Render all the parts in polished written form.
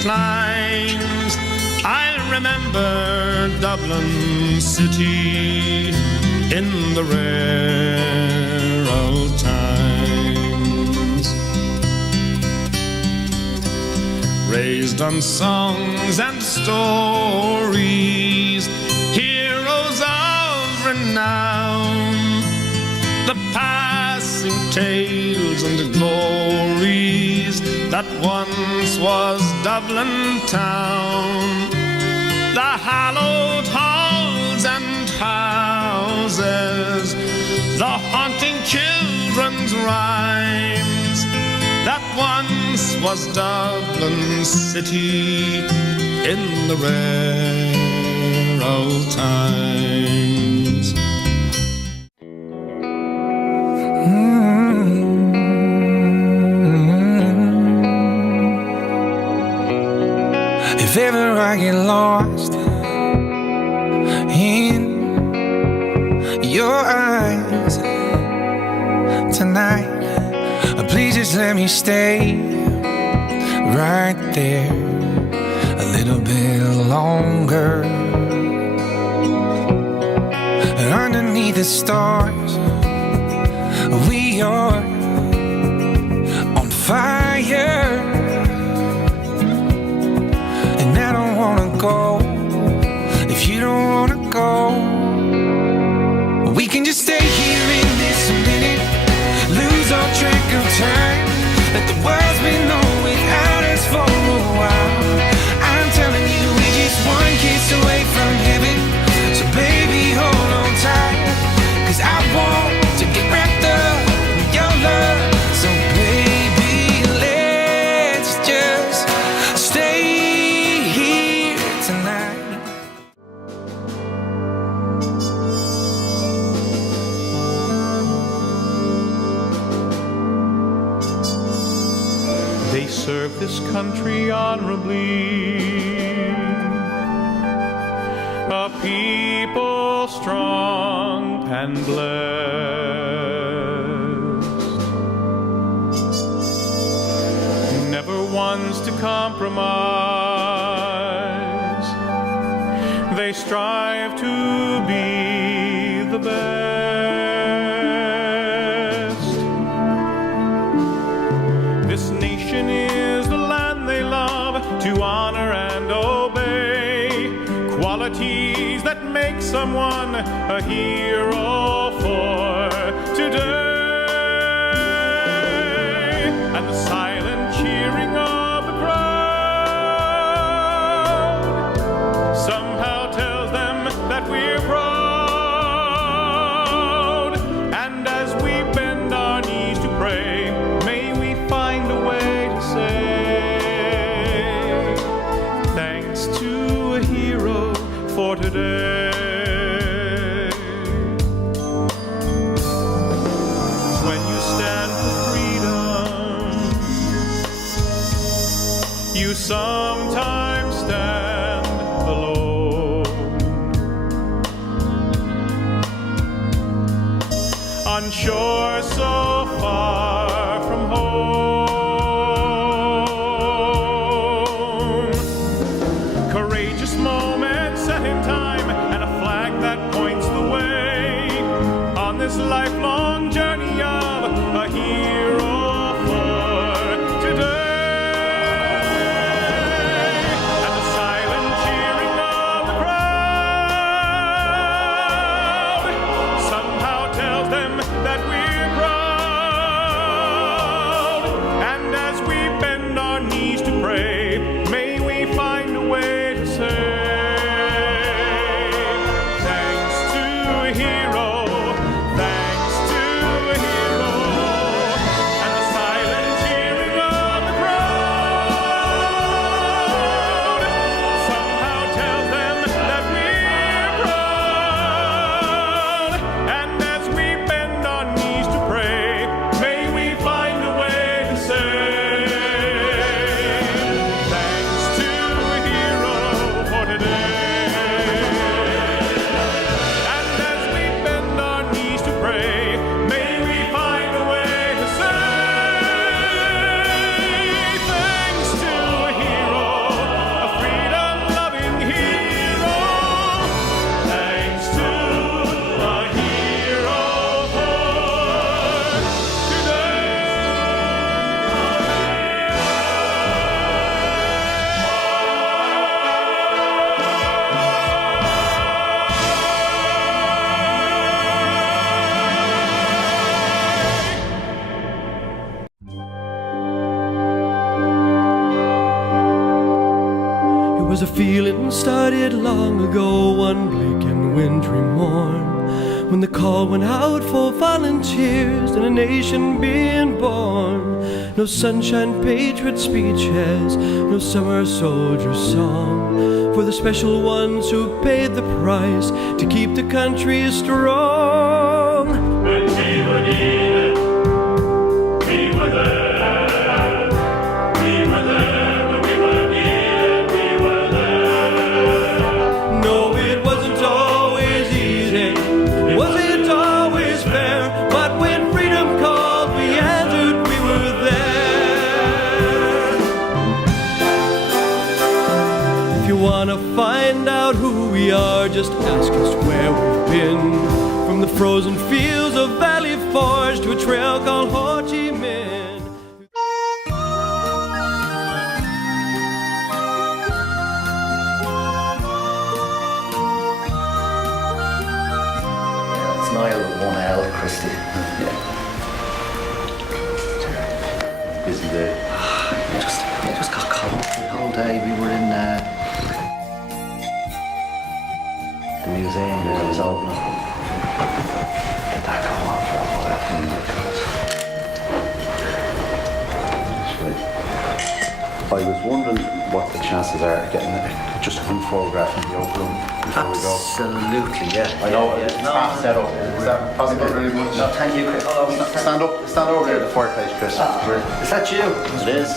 climbs. I'll remember Dublin city in the rare old times. Raised on songs and stories, heroes of renown, the passing tales and the glories that once was Dublin town. The hallowed halls and houses, the haunting children's rhymes, that once was Dublin city in the rare old times. If ever I get lost in your eyes tonight, please just let me stay right there a little bit longer. Underneath the stars, we are on fire. And I don't wanna go if you don't wanna go. We can just stay here in this minute, lose all track of time. Let the world's been on without us for a while. I'm telling you, we're just one kiss away from heaven. So baby, hold on tight, 'cause I want to get wrapped up in your love. So baby, let's just stay here tonight. They serve this country honorably, a people strong and blessed, never ones to compromise. They strive to be the best. This nation is the land they love to honor and obey, qualities that make someone a hero for today. And the silent cheering of the crowd somehow tells them that we're proud. And as we bend our knees to pray, may we find a way to say thanks to a hero for today. When you stand for freedom, you sometimes stand alone, unsure, so far from home. Courageous moments set in time, and a flag that points the way on this lifelong journey of a hero for today. And the silent cheering of the crowd somehow tells them that we're proud. And as we bend our knees to pray, may we find a way to say thanks to a hero, thanks to was a feeling started long ago, one bleak and wintry morn, when the call went out for volunteers and a nation being born. No sunshine patriot speeches, no summer soldier song, for the special ones who paid the price to keep the country strong. When we were needed, we were there. We were there when we were needed, we were there. No, it wasn't always easy, wasn't always fair, but when freedom called, we answered, we were there. If you wanna find out who we are, just ask us where we've been. From the frozen fields of Valley Forge to a trail called Ho Chi Minh. It's Niall with 1L, Christy. Yeah. Busy day. I just got caught up the whole day. We were in the museum that was opening. Did that go on for a while? Oh my God. I was wondering what the chances are of getting just one photograph in the open room before we go. Absolutely, yeah. I know, Yeah, it's no. half set up. Is that possible? Very much. No, thank you, Chris. Oh, Stand over there at the fireplace, Chris. is that you? It is.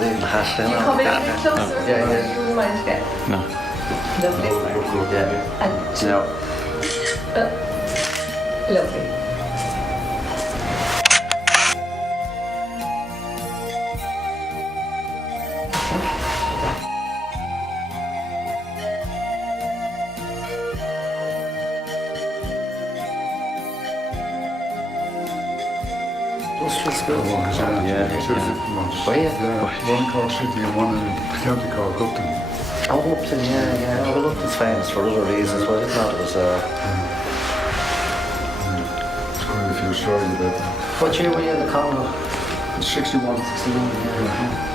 Leave the hat down. You come in a bit closer, Yeah, or yeah. you wouldn't mind again? No. Lovely. Yeah. And No. lovely. Yeah. Were you? One in Cork City and one in County Cork, Upton. Oh, Upton, yeah. Oh, well, Upton's famous for other reasons, but it's not. It was, There's quite a few stories about that. what year were you in the Congo? 61. 61, yeah.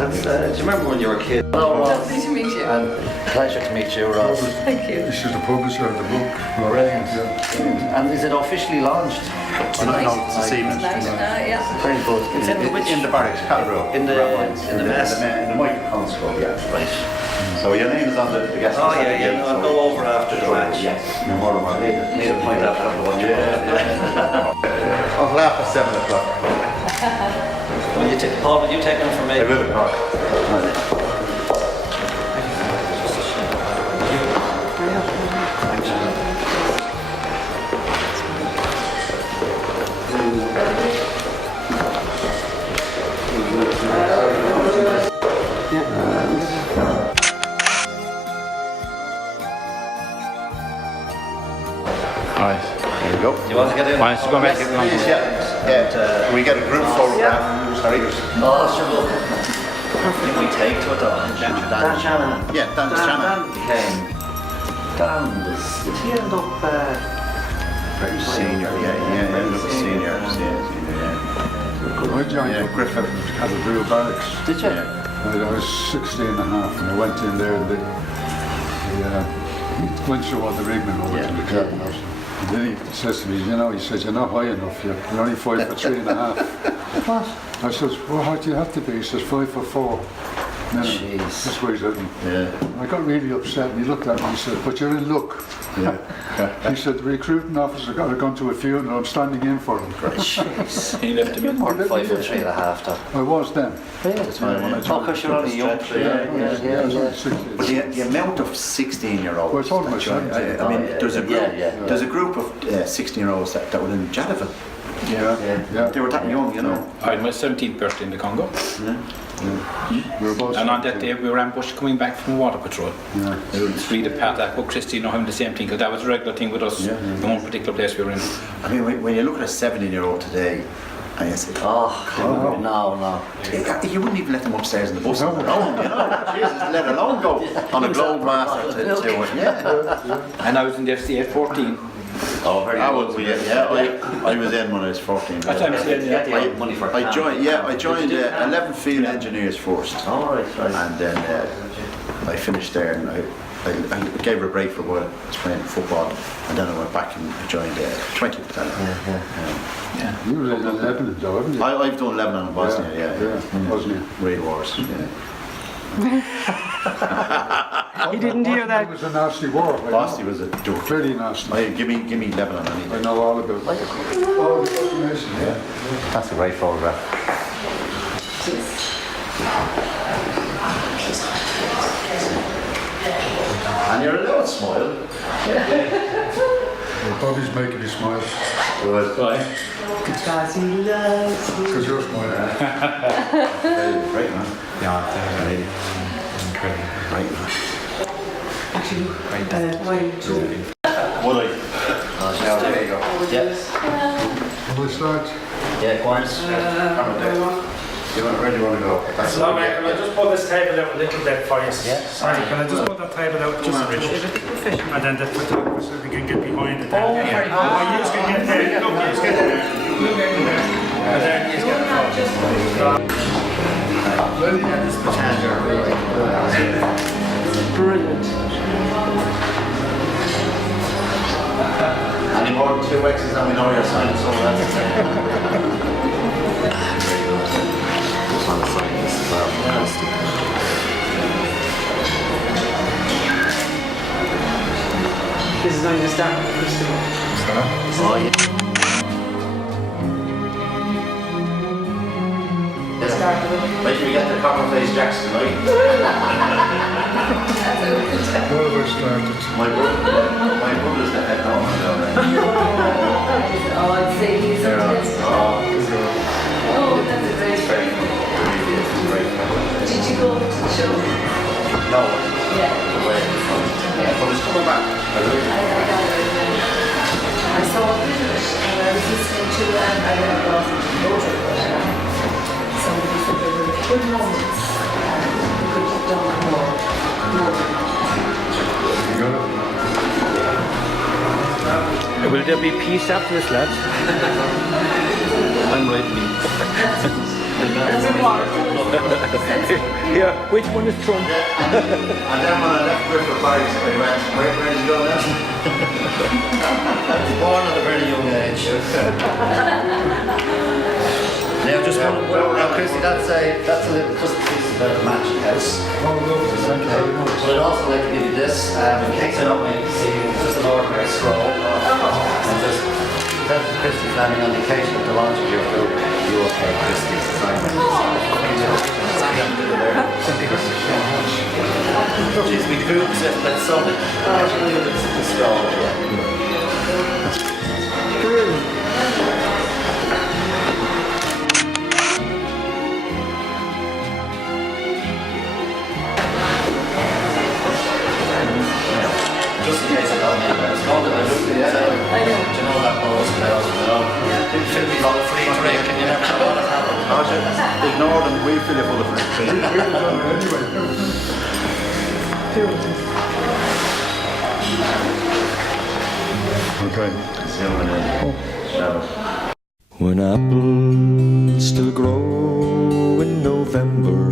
That's, do you remember when you were a kid? Hello, Ross. Lovely to meet you. And pleasure to meet you, Ross. Thank you. She's the publisher of the book. Brilliant. Yeah. And is it officially launched? Tonight. It's this evening. Tonight, yeah. Very good. It's in the barracks, Calabro. In the mess? In the Michael Console, yeah. Right. So your name is on the guest list. Oh, yeah. No, I'll go over after the match. Yes. No more than one. Need a point after one. I'll laugh at 7 o'clock. Paul, will you take them from me? I will, of course. Right. There you go. Do you want to get in? Why don't you go back and Please, yeah. Can we get a group photograph? Sorry. Oh, sure, look. Did we take to it though? Dan Shannon. Yeah, Dan Shannon. Dan did he end up Very senior, yeah. Look, senior. I joined Yeah. the Griffith at the Blue Barracks. Did you? I was 16 and a half and I went in there and he went through all the rigging over to the cabin house. And then he says to me, he says, you're not high enough, you're only 5'3.5". What? I says, well, how do you have to be? He says, 5'4". Jeez. That's what he's at me. Yeah. I got really upset and he looked at me and he said, but you're in luck. Yeah. He said, the recruiting officer got gone to a funeral, I'm standing in for him. Jeez. He left him in. More than 5'3.5" though. I was then. That's when I Oh, because you're only young. I was only 16. But the amount of 16-year-olds. Well, I told him I that joined, said- I mean, there's a group. Yeah. There's a group of 16-year-olds that were in Jadaville. Yeah. They were that young, I had my 17th birthday in the Congo. We were both And on that day we were ambushed coming back from water patrol. Yeah. We were three to Pat, like, Christy, having the same thing, because that was a regular thing with us in one particular place we were in. I mean, when you look at a 17-year-old today, and you say, Oh, no. you wouldn't even let them upstairs in the bus on their own, Jesus, let alone go on a Globe Master to it. Yeah. And I was in the FC at 14, Oh, very I good. was, I was in when I was 14. That's what I'm saying, Get yeah. the money for I joined 11 field engineers first. All right, right. And then I finished there and I gave her a break for a while. I was playing football and then I went back and joined 20 battalion. You were in Lebanon though, haven't you? I've done Lebanon and Bosnia, yeah. Bosnia. Real wars, yeah. He didn't hear It that. was a nasty war. Bosnia was a joke. Very nasty. Give me Lebanon, I need I it. know all about it. All the information, yeah. That's a great photograph. And you're allowed to smile. Bobby's making me smile. Good. Because he loves you. Because you're smiling. Great man. Yeah, incredible. Great man. Actually, mine too. Would I? There you go. Yes. Will we start? Yeah, go on. Where do you want to go? That's So, mate, can I just pull this table out a little bit for you? Yeah. Sorry, can I just put that table out just a bit? And then the photographer so we can get behind it. Oh, very good. you just can get there. Look, you just get there. And then you just get Brilliant. Any more than 2 X's and we know you're signing, so that's Just want to sign this as well. This is only the start of the festival. Oh, yeah. Wait till we get the copper face jacks tonight. Well, we started. My brother's the head now. Oh, I'd say he's a Oh, Oh, that's a great very good. Very good. Did you go to the show? No, Yeah. wait. But it's coming back. I got it. I saw a bit of it and I was listening to it and I went across the motor. Somebody said there were good moments and we could have done more. Will there be peace after this, lads? I'm ready to be. Yeah, which one is Trump? And then when I left Griffith Barracks, I went, where did you go now? Born at a very young age. Now, just one, now, Christy, that's a little just a piece about the matching house. Okay. But I'd also like to give you this, in case I don't make you see, just an ordinary scroll. And just, that's Christy planning on the occasion of the launch of your book, You Okay, Christy. Jeez, we do exist, but it's something. The scroll, yeah. Just in case I don't need it, it's not that I looked at it. I know. Do you know that pose? I also know. It should be all free drink and you never know what happened. Ignore them, we'll fill it full of fruit. Okay. Zooming in. Shadow. When apples still grow in November,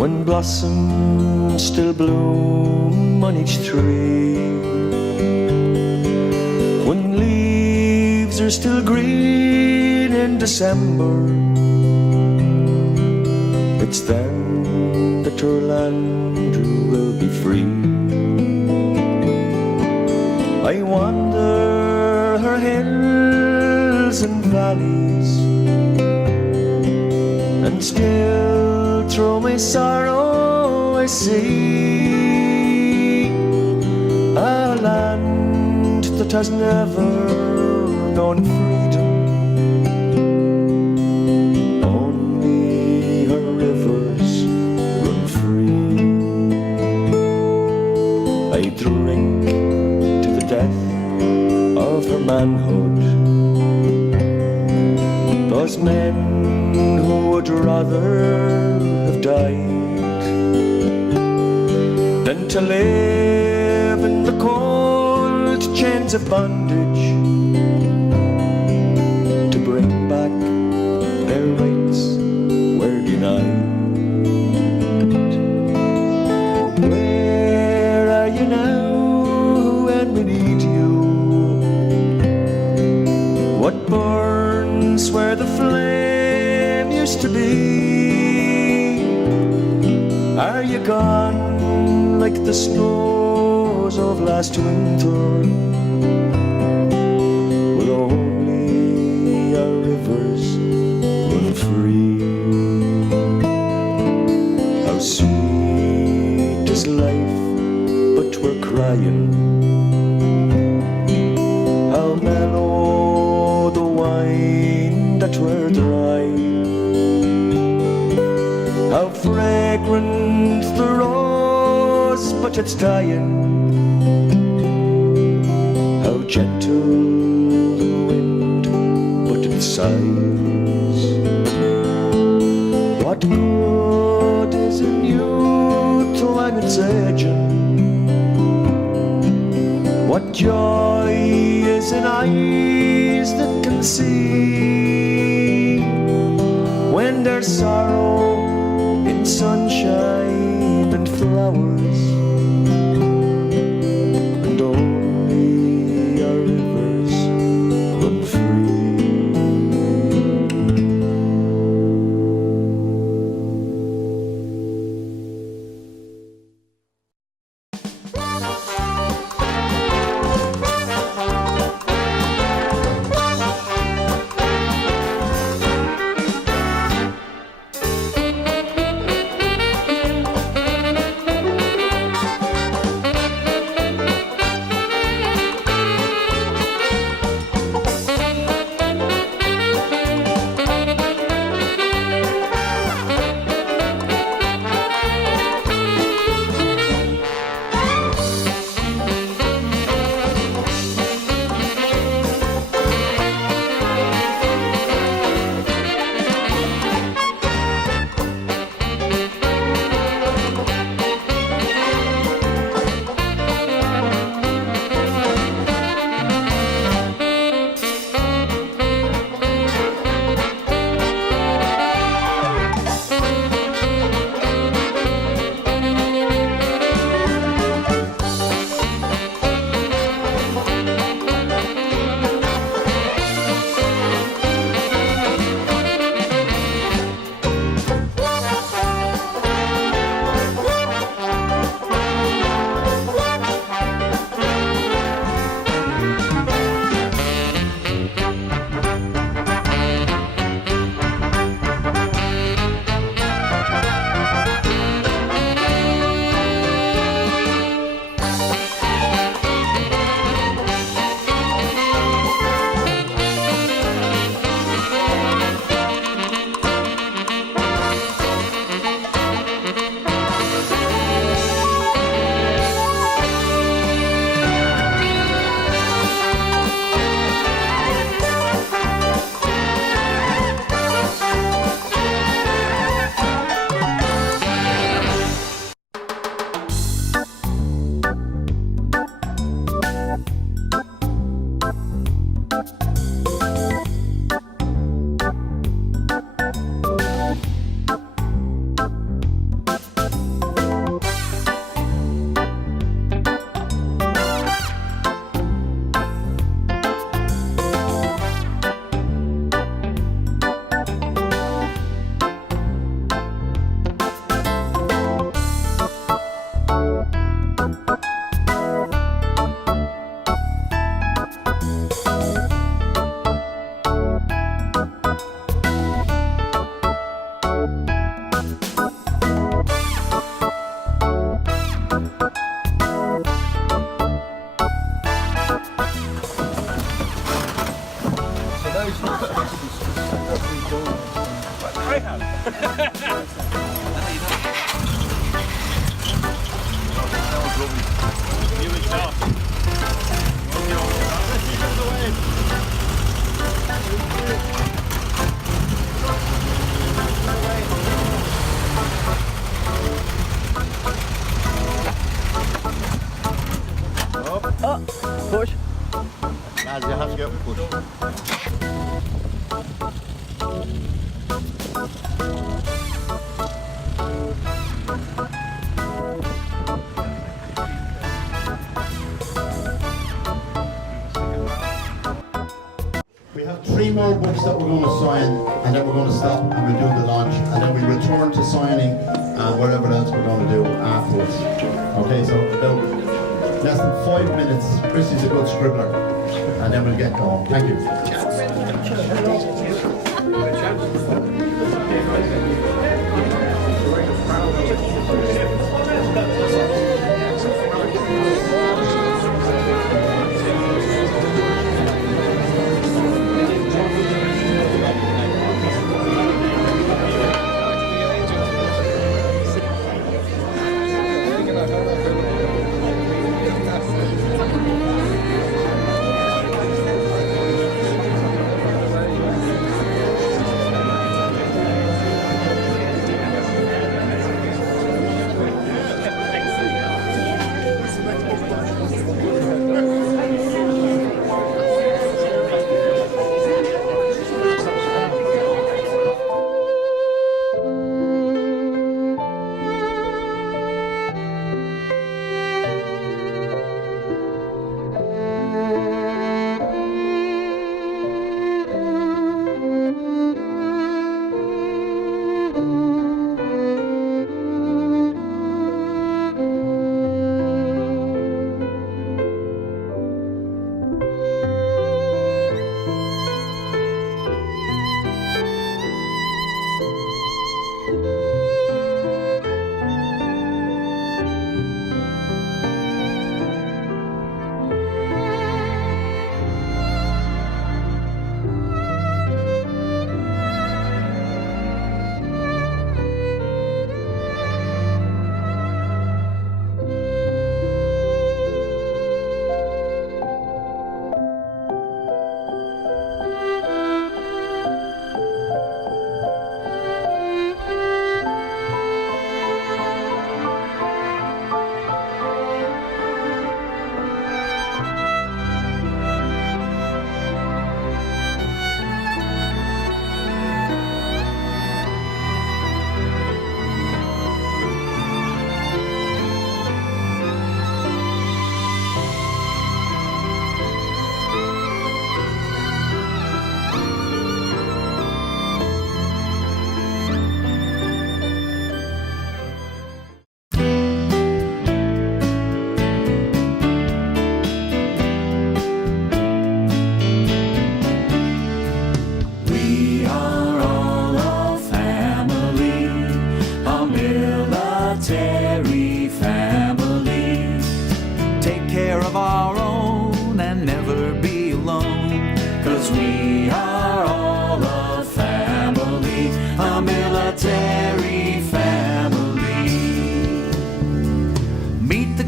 when blossoms still bloom on each tree, when leaves are still green in December, it's then that Orlando will be free. I wander her hills and valleys, and still through my sorrow I see a land that has never known freedom. Only her rivers run free. I drink to the death of her manhood, those men who would rather have died than to live in the cold chains of bondage to bring back their rights were denied. Where are you now when we need you? What burns where the flame used to be? Are you gone like the snows of last winter? Will only our rivers run free? How sweet is life, but we're crying. How mellow the wine that we're dry. How fragrant the rose, but it's dying. How gentle the wind, but it sighs. What good is in youth when it's aging? What joy is in eyes that can see? When there's sorrow in sunshine and flowers, and only our rivers run free. Push. we're going to sign, and then we're going to stop and we'll do the launch, and then we'll return to signing and whatever else we're going to do afterwards. Okay, so about less than 5 minutes. Christy's a good scribbler, and then we'll get going. Thank you.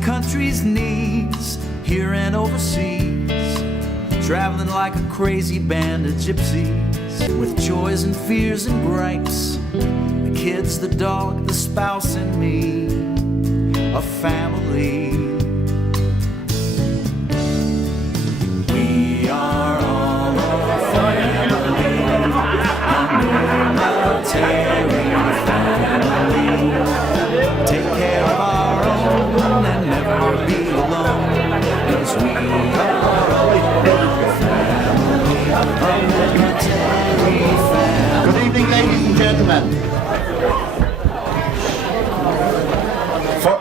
country's needs, here and overseas, traveling like a crazy band of gypsies, with joys and fears and gripes, the kids, the dog, the spouse and me, a family. We are all a family, a military family. Take care of our own and never be alone, 'cause we are all a family, a military family. Good evening, ladies and gentlemen.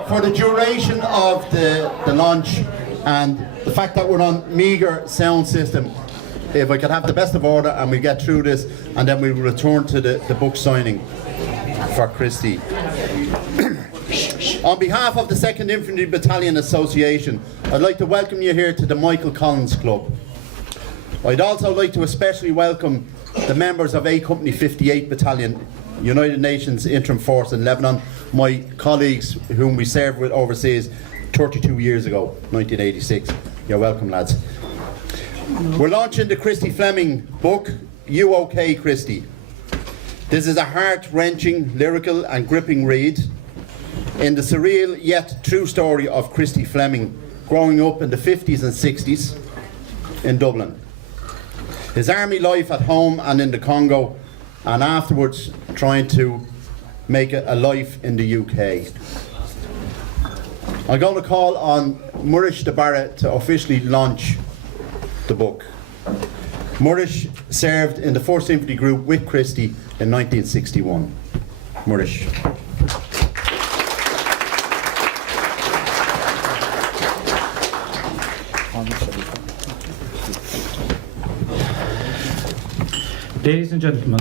For the duration of the launch and the fact that we're on meagre sound system, if I could have the best of order and we get through this, and then we'll return to the book signing for Christy. On behalf of the 2nd Infantry Battalion Association, I'd like to welcome you here to the Michael Collins Club. I'd also like to especially welcome the members of A Company 58 Battalion, United Nations Interim Force in Lebanon, my colleagues whom we served with overseas 32 years ago, 1986. You're welcome, lads. We're launching the Christy Fleming book, You OK, Christy? This is a heart-wrenching, lyrical and gripping read in the surreal yet true story of Christy Fleming growing up in the 50s and 60s in Dublin. His army life at home and in the Congo, and afterwards trying to make a life in the UK. I'm going to call on Murish Dabara to officially launch the book. Murish served in the 4th Infantry Group with Christie in 1961. Murish. Ladies and gentlemen,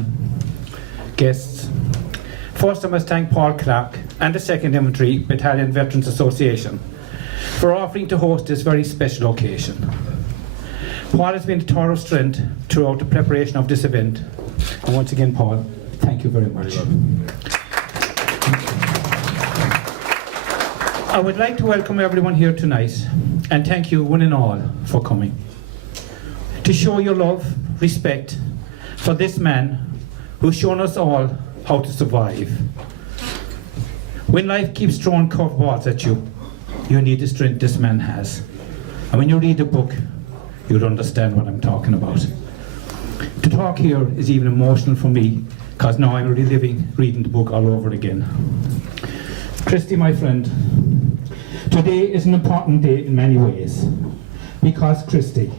guests, first I must thank Paul Clark and the 2nd Infantry Battalion Veterans Association for offering to host this very special occasion. Paul has been a thorough strength throughout the preparation of this event, and once again, Paul, thank you very much. I would like to welcome everyone here tonight and thank you one and all for coming. To show your love, respect for this man who's shown us all how to survive. When life keeps throwing curveballs at you, you need the strength this man has. And when you read the book, you'll understand what I'm talking about. To talk here is even emotional for me, because now I'm reliving reading the book all over again. Christy, my friend, today is an important day in many ways, because Christy,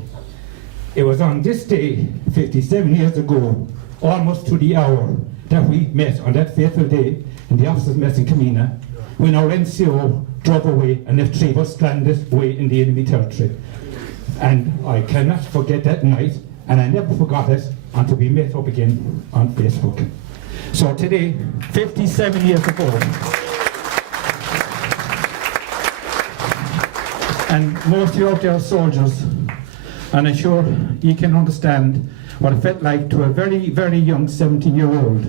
it was on this day, 57 years ago, almost to the hour, that we met on that fateful day in the officers' mess in Camina, when our NCO drove away and left 3 of us stranded away in the enemy territory. And I cannot forget that night, and I never forgot it until we met up again on Facebook. So today, 57 years ago, and most of you out there are soldiers, and I'm sure you can understand what it felt like to a very, very young 17-year-old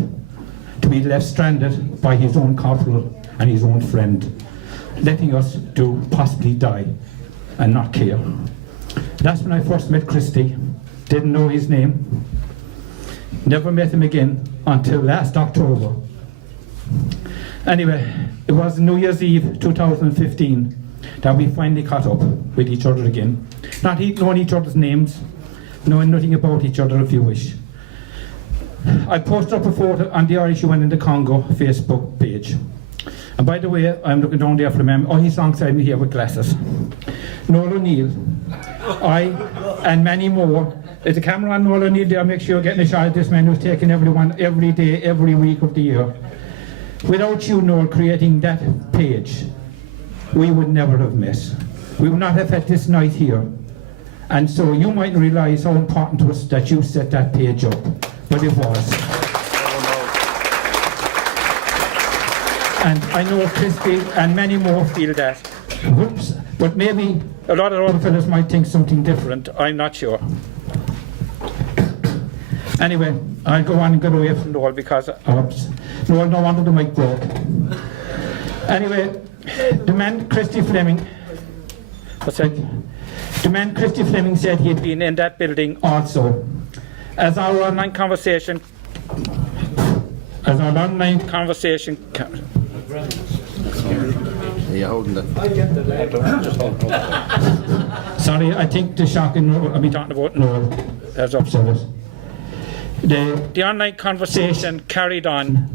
to be left stranded by his own corporal and his own friend, letting us to possibly die and not care. That's when I first met Christy. Didn't know his name. Never met him again until last October. Anyway, it was New Year's Eve 2015 that we finally caught up with each other again. Not knowing each other's names, knowing nothing about each other if you wish. I posted up a photo on the Irish UN in the Congo Facebook page. And by the way, I'm looking down there for the man. Oh, he's alongside me here with glasses. Noel O'Neill, I, and many more. Is the camera on Noel O'Neill there? Make sure you're getting a shot of this man who's taking everyone every day, every week of the year. Without you, Noel, creating that page, we would never have met. We would not have had this night here. And so you might realise how important to us that you set that page up, but it was. And I know Christy and many more feel that. Whoops. But maybe a lot of other fellas might think something different. I'm not sure. Anyway, I'll go on and get away from Noel because Noel, no wonder the mic broke. Anyway, the man Christy Fleming, the man Christy Fleming said he had been in that building also. As our online conversation Sorry, I think the shocking I'll be talking about Noel has upset us. The online conversation carried on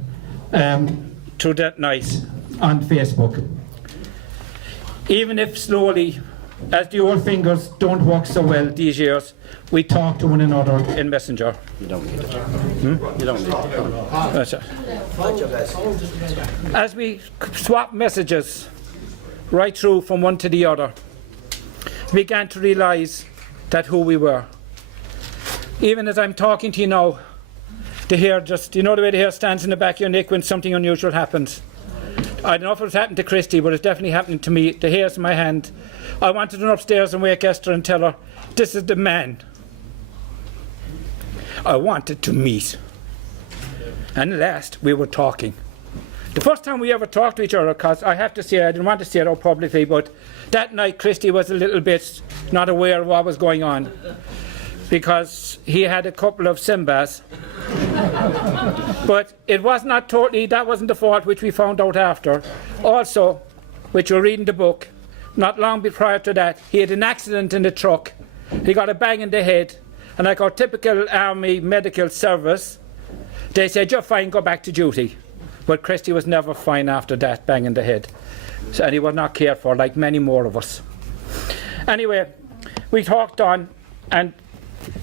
through that night on Facebook. Even if slowly, as the old fingers don't work so well these years, we talk to one another in Messenger. You don't need it. You don't need it. As we swap messages right through from one to the other, we began to realise that who we were. Even as I'm talking to you now, the hair just, you know the way the hair stands in the back of your neck when something unusual happens? I don't know if it was happening to Christy, but it's definitely happening to me. The hair's in my hand. I wanted to run upstairs and wake Esther and tell her, this is the man I wanted to meet. And last, we were talking. The first time we ever talked to each other, because I have to say, I didn't want to say it out publicly, but that night Christy was a little bit not aware of what was going on, because he had a couple of Simbas. But it was not totally, that wasn't the fault, which we found out after. Also, which you're reading the book, not long prior to that, he had an accident in the truck. He got a bang in the head, and like our typical army medical service, they said, you're fine, go back to duty. But Christy was never fine after that bang in the head. So, and he was not cared for, like many more of us. Anyway, we talked on, and,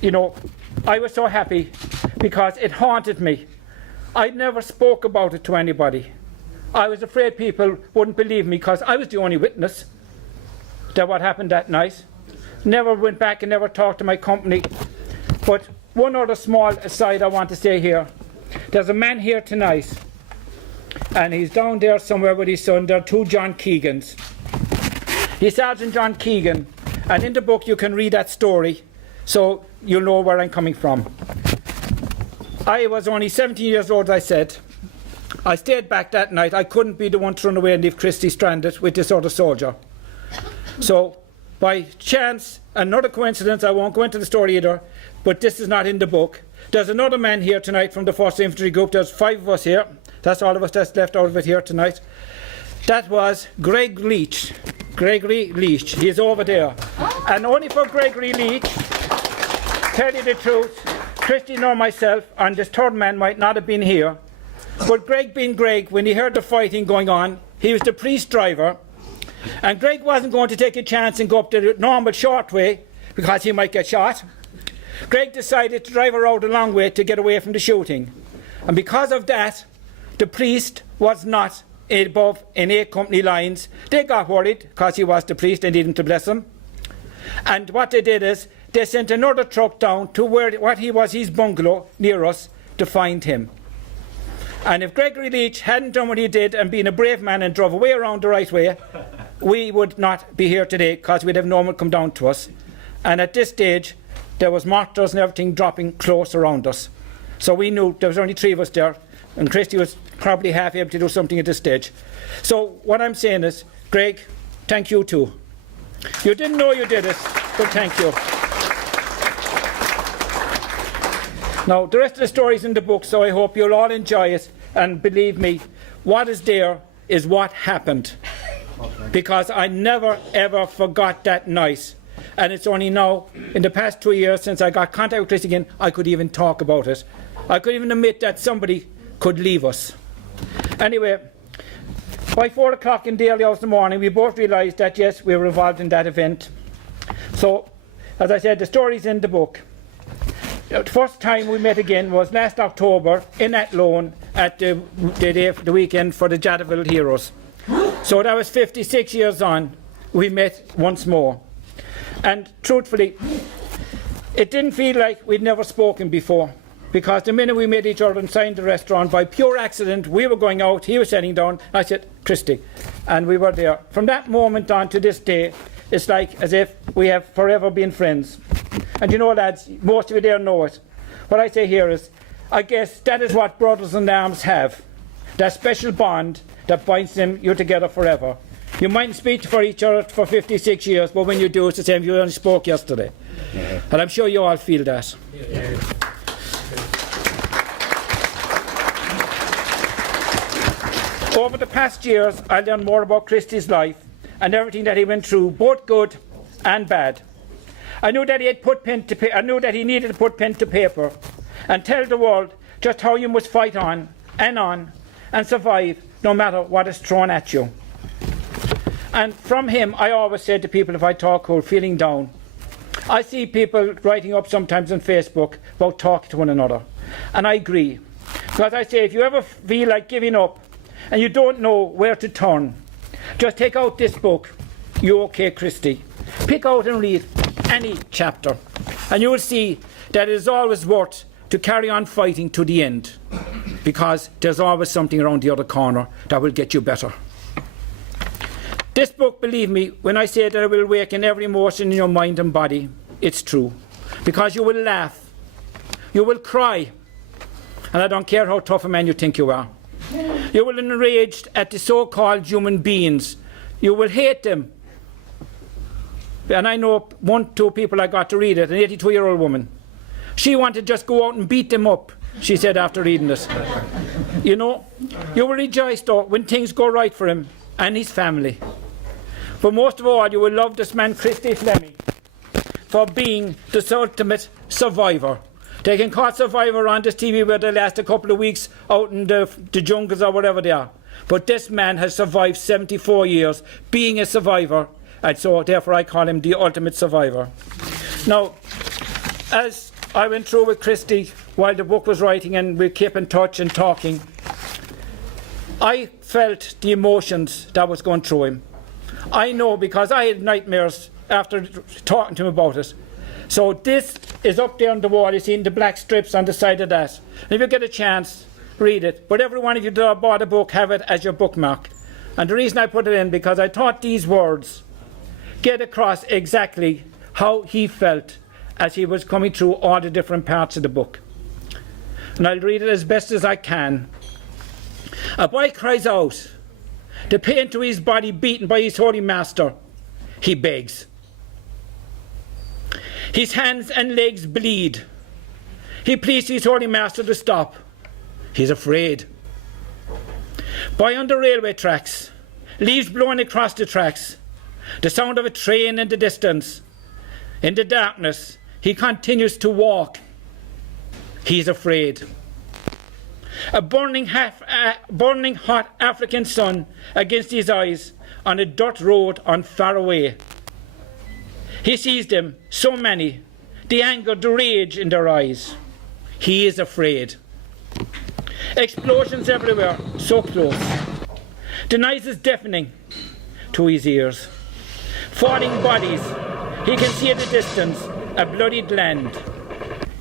you know, I was so happy because it haunted me. I never spoke about it to anybody. I was afraid people wouldn't believe me because I was the only witness to what happened that night. Never went back and never talked to my company. But one other small aside I want to say here. There's a man here tonight, and he's down there somewhere with his son. There are two John Keegans. He's Sergeant John Keegan, and in the book you can read that story, so you'll know where I'm coming from. I was only 17 years old, I said. I stayed back that night. I couldn't be the one to run away and leave Christy stranded with this other soldier. So, by chance, another coincidence, I won't go into the story either, but this is not in the book. There's another man here tonight from the 1st Infantry Group. There's 5 of us here. That's all of us that's left out of it here tonight. That was Gregory Leach. He's over there. And only for Gregory Leach, tell you the truth, Christy nor myself and this third man might not have been here. But Greg being Greg, when he heard the fighting going on, he was the priest driver. And Greg wasn't going to take a chance and go up the normal short way because he might get shot. Greg decided to drive around the long way to get away from the shooting. And because of that, the priest was not above in A Company lines. They got worried because he was the priest and needed him to bless him. And what they did is they sent another truck down to where what he was, his bungalow near us, to find him. And if Gregory Leach hadn't done what he did and been a brave man and drove away around the right way, we would not be here today because we'd have no one come down to us. And at this stage, there was mortars and everything dropping close around us. So we knew there was only 3 of us there, and Christy was probably half able to do something at this stage. So what I'm saying is, Greg, thank you too. You didn't know you did it, but thank you. Now, the rest of the story is in the book, so I hope you'll all enjoy it. And believe me, what is there is what happened. Because I never, ever forgot that night. And it's only now, in the past 2 years, since I got contact with Chris again, I could even talk about it. I could even admit that somebody could leave us. Anyway, by 4 o'clock in the early hours of the morning, we both realised that, yes, we were involved in that event. So, as I said, the story's in the book. The first time we met again was last October in Athlone at the weekend for the Jadaville Heroes. So that was 56 years on, we met once more. And truthfully, it didn't feel like we'd never spoken before, because the minute we met each other inside the restaurant, by pure accident, we were going out, he was sitting down, I said, Christy, and we were there. From that moment on to this day, it's like as if we have forever been friends. And you know, lads, most of you there know it. What I say here is, I guess that is what brothers in arms have, that special bond that binds you together forever. You mightn't speak for each other for 56 years, but when you do, it's the same. You only spoke yesterday. Yeah. And I'm sure you all feel that. Yeah. Over the past years, I learned more about Christy's life and everything that he went through, both good and bad. I knew that he had put pen to paper. I knew that he needed to put pen to paper and tell the world just how you must fight on and survive no matter what is thrown at you. And from him, I always said to people if I talk who are feeling down, I see people writing up sometimes on Facebook about talking to one another. And I agree. Because I say if you ever feel like giving up and you don't know where to turn, just take out this book, You OK Christy. Pick out and read any chapter. And you will see that it is always worth to carry on fighting to the end. Because there's always something around the other corner that will get you better. This book, believe me, when I say that it will awaken every emotion in your mind and body, it's true. Because you will laugh, you will cry, and I don't care how tough a man you think you are. You will be enraged at the so-called human beings. You will hate them. And I know 1-2 people I got to read it, an 82-year-old woman. She wanted to just go out and beat them up, she said after reading this. You know, you will rejoice though when things go right for him and his family. But most of all, you will love this man, Christy Fleming, for being the ultimate survivor. They can call Survivor on this TV where they last a couple of weeks out in the jungles or whatever they are. But this man has survived 74 years being a survivor, and so therefore I call him the ultimate survivor. Now, as I went through with Christy while the book was writing, and we kept in touch and talking. I felt the emotions that was going through him. I know because I had nightmares after talking to him about it. So this is up there on the wall. You see the black strips on the side of that. And if you get a chance, read it. But every one of you that bought a book, have it as your bookmark. And the reason I put it in, because I thought these words get across exactly how he felt as he was coming through all the different parts of the book. And I'll read it as best as I can. A boy cries out, the pain to his body beaten by his holy master. He begs. His hands and legs bleed. He pleads his holy master to stop. He's afraid. Boy on the railway tracks, leaves blowing across the tracks, the sound of a train in the distance. In the darkness, he continues to walk. He's afraid. A burning hot African sun against his eyes on a dirt road on far away. He sees them, so many, the anger, the rage in their eyes. He is afraid. Explosions everywhere, so close. The noise is deafening to his ears. Falling bodies, he can see at a distance a bloodied land.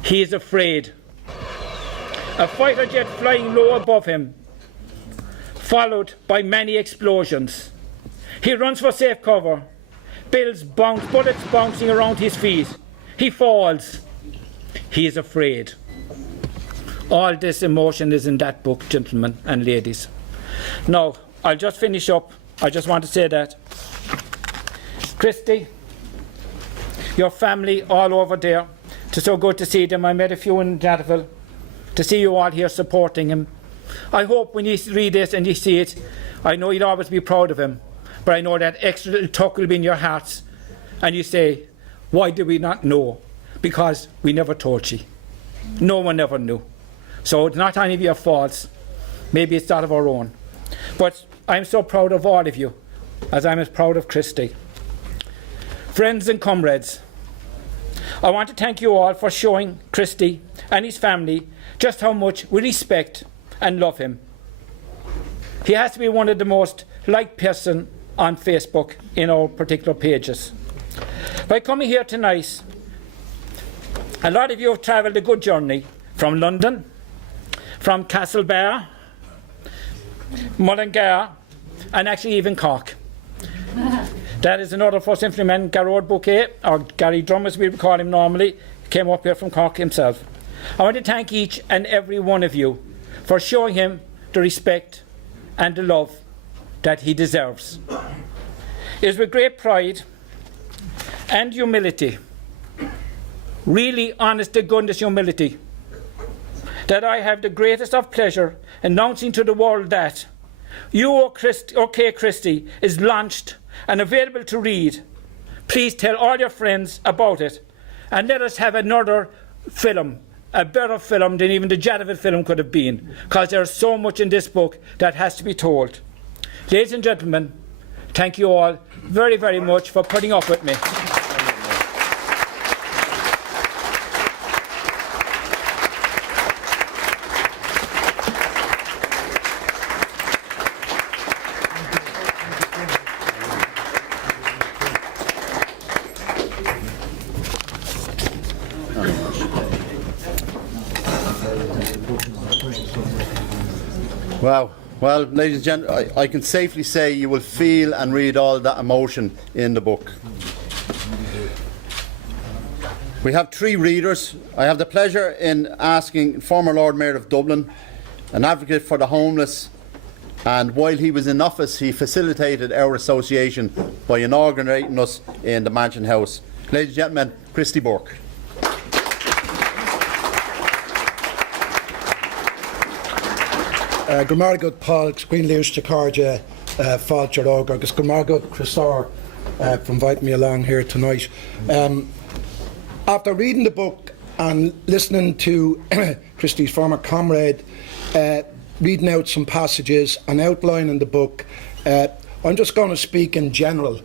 He is afraid. A fighter jet flying low above him, followed by many explosions. He runs for safe cover. Bullets bouncing around his feet. He falls. He is afraid. All this emotion is in that book, gentlemen and ladies. Now, I'll just finish up. I just want to say that. Christy, your family all over there, it's so good to see them. I met a few in Jatterville. To see you all here supporting him. I hope when you read this and you see it, I know you'll always be proud of him, but I know that extra little tuck will be in your hearts, and you say, why did we not know? Because we never told you. No one ever knew. So it's not any of your faults. Maybe it's that of our own. But I'm so proud of all of you, as I'm as proud of Christy. Friends and comrades, I want to thank you all for showing Christy and his family just how much we respect and love him. He has to be one of the most liked person on Facebook in our particular pages. By coming here tonight, a lot of you have travelled a good journey from London, from Castlebar, Mullingar, and actually even Cork. That is another First Infantryman, Garrod Bouquet, or Gary Drum as we would call him normally, came up here from Cork himself. I want to thank each and every one of you for showing him the respect and the love that he deserves. It is with great pride and humility, really honest to goodness humility, that I have the greatest of pleasure announcing to the world that OK Christie is launched and available to read. Please tell all your friends about it, and let us have another film, a better film than even the Jatterville film could have been, because there's so much in this book that has to be told. Ladies and gentlemen, thank you all very, very much for putting up with me. Wow. Well, ladies and gentlemen, I can safely say you will feel and read all that emotion in the book. We have 3 readers. I have the pleasure in asking former Lord Mayor of Dublin, an advocate for the homeless, and while he was in office he facilitated our association by inaugurating us in the Mansion House. Ladies and gentlemen, Christy Burke. Gurmargud Paul, Green Lewis Jakarja, Falcher Ogre, agus Gurmargud Christor for inviting me along here tonight. After reading the book and listening to Christy's former comrade reading out some passages and outlining the book, I'm just going to speak in general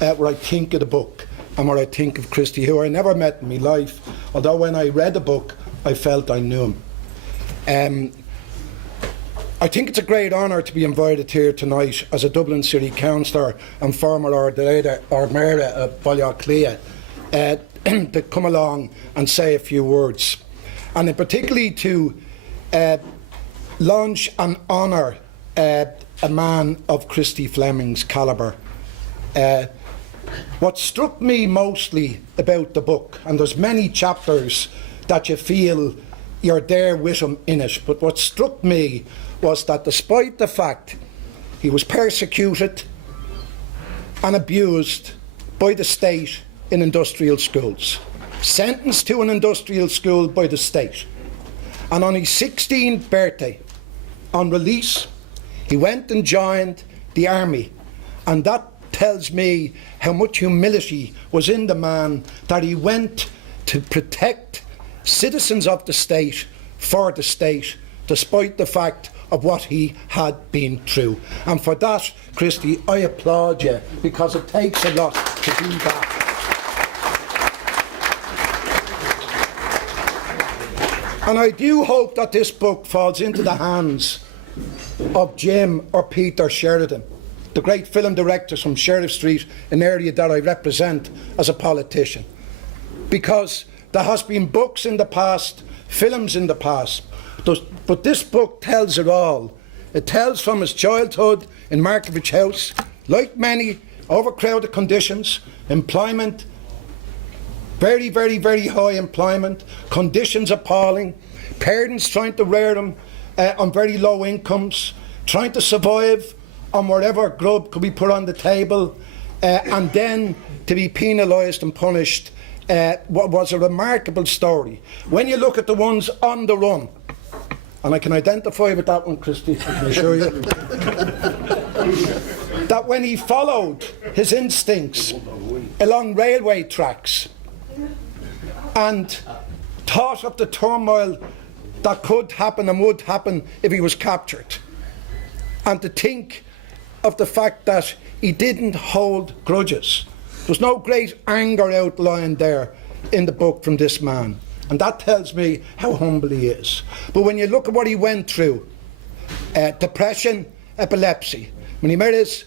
what I think of the book. and what I think of Christy, who I never met in my life, although when I read the book, I felt I knew him. I think it's a great honour to be invited here tonight as a Dublin City Councillor and former Ardéire of Ballaclia to come along and say a few words, and particularly to launch and honour a man of Christy Fleming's calibre. What struck me mostly about the book, and there's many chapters that you feel you're there with him in it, but what struck me was that despite the fact he was persecuted and abused by the state in industrial schools, sentenced to an industrial school by the state, and on his 16th birthday, on release, he went and joined the army, and that tells me how much humility was in the man, that he went to protect citizens of the state for the state, despite the fact of what he had been through. And for that, Christy, I applaud you, because it takes a lot to do that. And I do hope that this book falls into the hands of Jim or Peter Sheridan, the great film directors from Sheriff Street, an area that I represent as a politician. Because there has been books in the past, films in the past, but this book tells it all. It tells from his childhood in Markovich House, like many, overcrowded conditions, employment, very, very, very high employment, conditions appalling, parents trying to rear them on very low incomes, trying to survive on whatever grub could be put on the table, and then to be penalised and punished. What was a remarkable story. When you look at the ones on the run, and I can identify with that one, Christy, I can assure you, that when he followed his instincts along railway tracks and thought of the turmoil that could happen and would happen if he was captured, and to think of the fact that he didn't hold grudges. There's no great anger outlined there in the book from this man, and that tells me how humble he is. But when you look at what he went through, depression, epilepsy, when he met his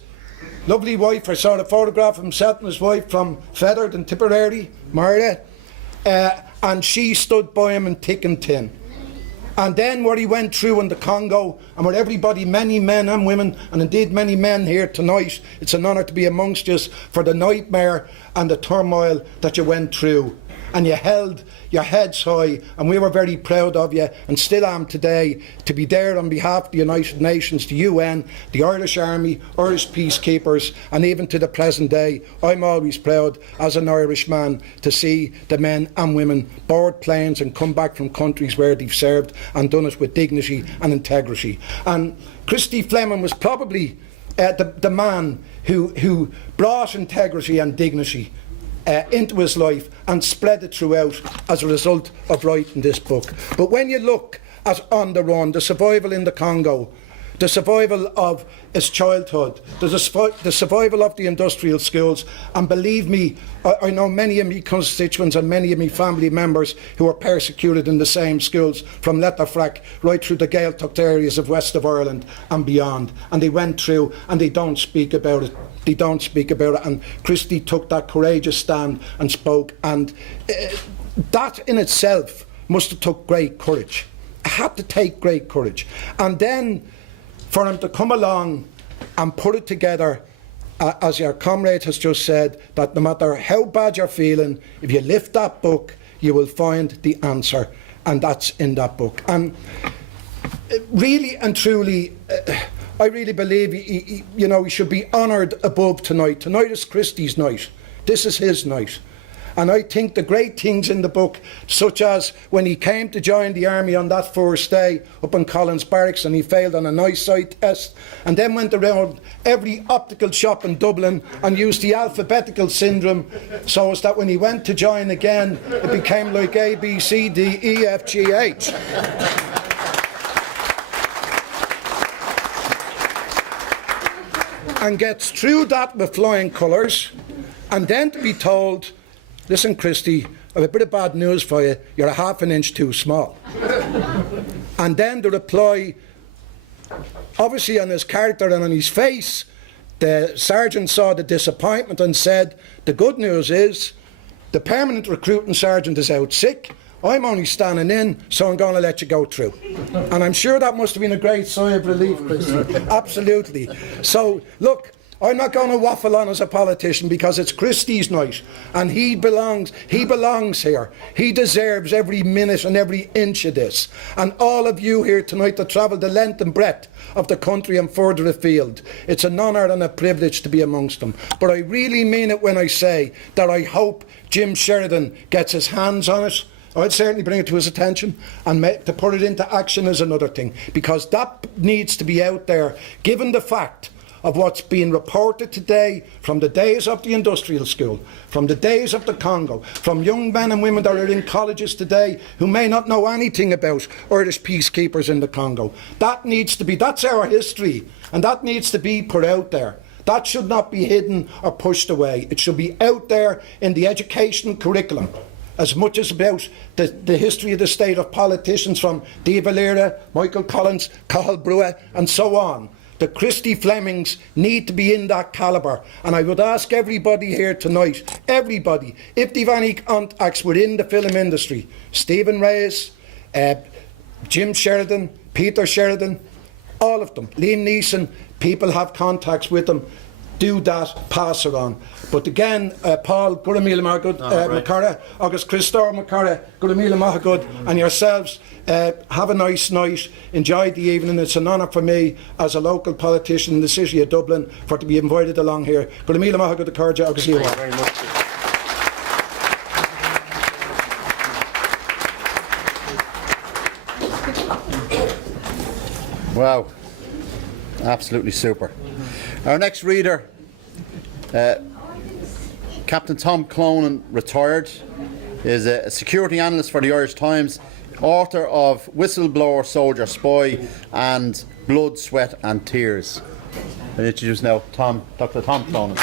lovely wife, I saw the photograph of himself and his wife from Feathered in Tipperary, Marta, and she stood by him in thick and thin. And then what he went through in the Congo, and what everybody, many men and women, and indeed many men here tonight, it's an honour to be amongst us, for the nightmare and the turmoil that you went through. And you held your heads high, and we were very proud of you, and still am today, to be there on behalf of the United Nations, the UN, the Irish Army, Irish peacekeepers, and even to the present day. I'm always proud, as an Irishman, to see the men and women board planes and come back from countries where they've served and done it with dignity and integrity. And Christy Fleming was probably the man who brought integrity and dignity into his life and spread it throughout as a result of writing this book. But when you look at On the Run, the survival in the Congo, the survival of his childhood, the survival of the industrial schools, and believe me, I know many of my constituents and many of my family members who were persecuted in the same schools, from Letterfrack right through the Gaeltacht areas of west of Ireland and beyond, and they went through and they don't speak about it. They don't speak about it, and Christy took that courageous stand and spoke, and that in itself must have took great courage. It had to take great courage. And then for him to come along and put it together, as your comrade has just said, that no matter how bad you're feeling, if you lift that book, you will find the answer, and that's in that book. And really and truly, I really believe he should be honoured above tonight. Tonight is Christy's night. This is his night. And I think the great things in the book, such as when he came to join the army on that first day up in Collins Barracks, and he failed on an eyesight test, and then went around every optical shop in Dublin and used the alphabetical syndrome, so as that when he went to join again, it became like A, B, C, D, E, F, G, H. And gets through that with flying colours, and then to be told listen, Christy, I have a bit of bad news for you. You're a half an inch too small. And then the reply, obviously on his character and on his face, the sergeant saw the disappointment and said, the good news is the permanent recruiting sergeant is out sick. I'm only standing in, so I'm going to let you go through. And I'm sure that must have been a great sigh of relief, Christy. Absolutely. So, look, I'm not going to waffle on as a politician because it's Christy's night and he belongs here. He deserves every minute and every inch of this. And all of you here tonight that travel the length and breadth of the country and further afield, it's an honour and a privilege to be amongst them. But I really mean it when I say that I hope Jim Sheridan gets his hands on it. I'd certainly bring it to his attention, and to put it into action is another thing, because that needs to be out there, given the fact of what's being reported today from the days of the industrial school, from the days of the Congo, from young men and women that are in colleges today who may not know anything about Irish peacekeepers in the Congo. That's our history, and that needs to be put out there. That should not be hidden or pushed away. It should be out there in the education curriculum, as much as about the history of the state of politicians from De Valera, Michael Collins, Cathal Brugha and so on. The Christy Flemings need to be in that calibre, and I would ask everybody here tonight, everybody, if they've any contacts within the film industry, Stephen Reyes, Jim Sheridan, Peter Sheridan, all of them, Liam Neeson, people have contacts with them, do that, pass it on. But again, Paul, Guramila Margud, Macara, August Christor Macara, Guramila Mahagud, and yourselves, have a nice night, enjoy the evening. It's an honour for me as a local politician in the city of Dublin to be invited along here. Guramila Mahagud, the Carja, August Thank you very much. Wow, absolutely super. Our next reader, Captain Tom Clonan, retired, is a security analyst for the Irish Times, author of Whistleblower, Soldier, Spy and Blood, Sweat and Tears. I introduce now Dr. Tom Clonan,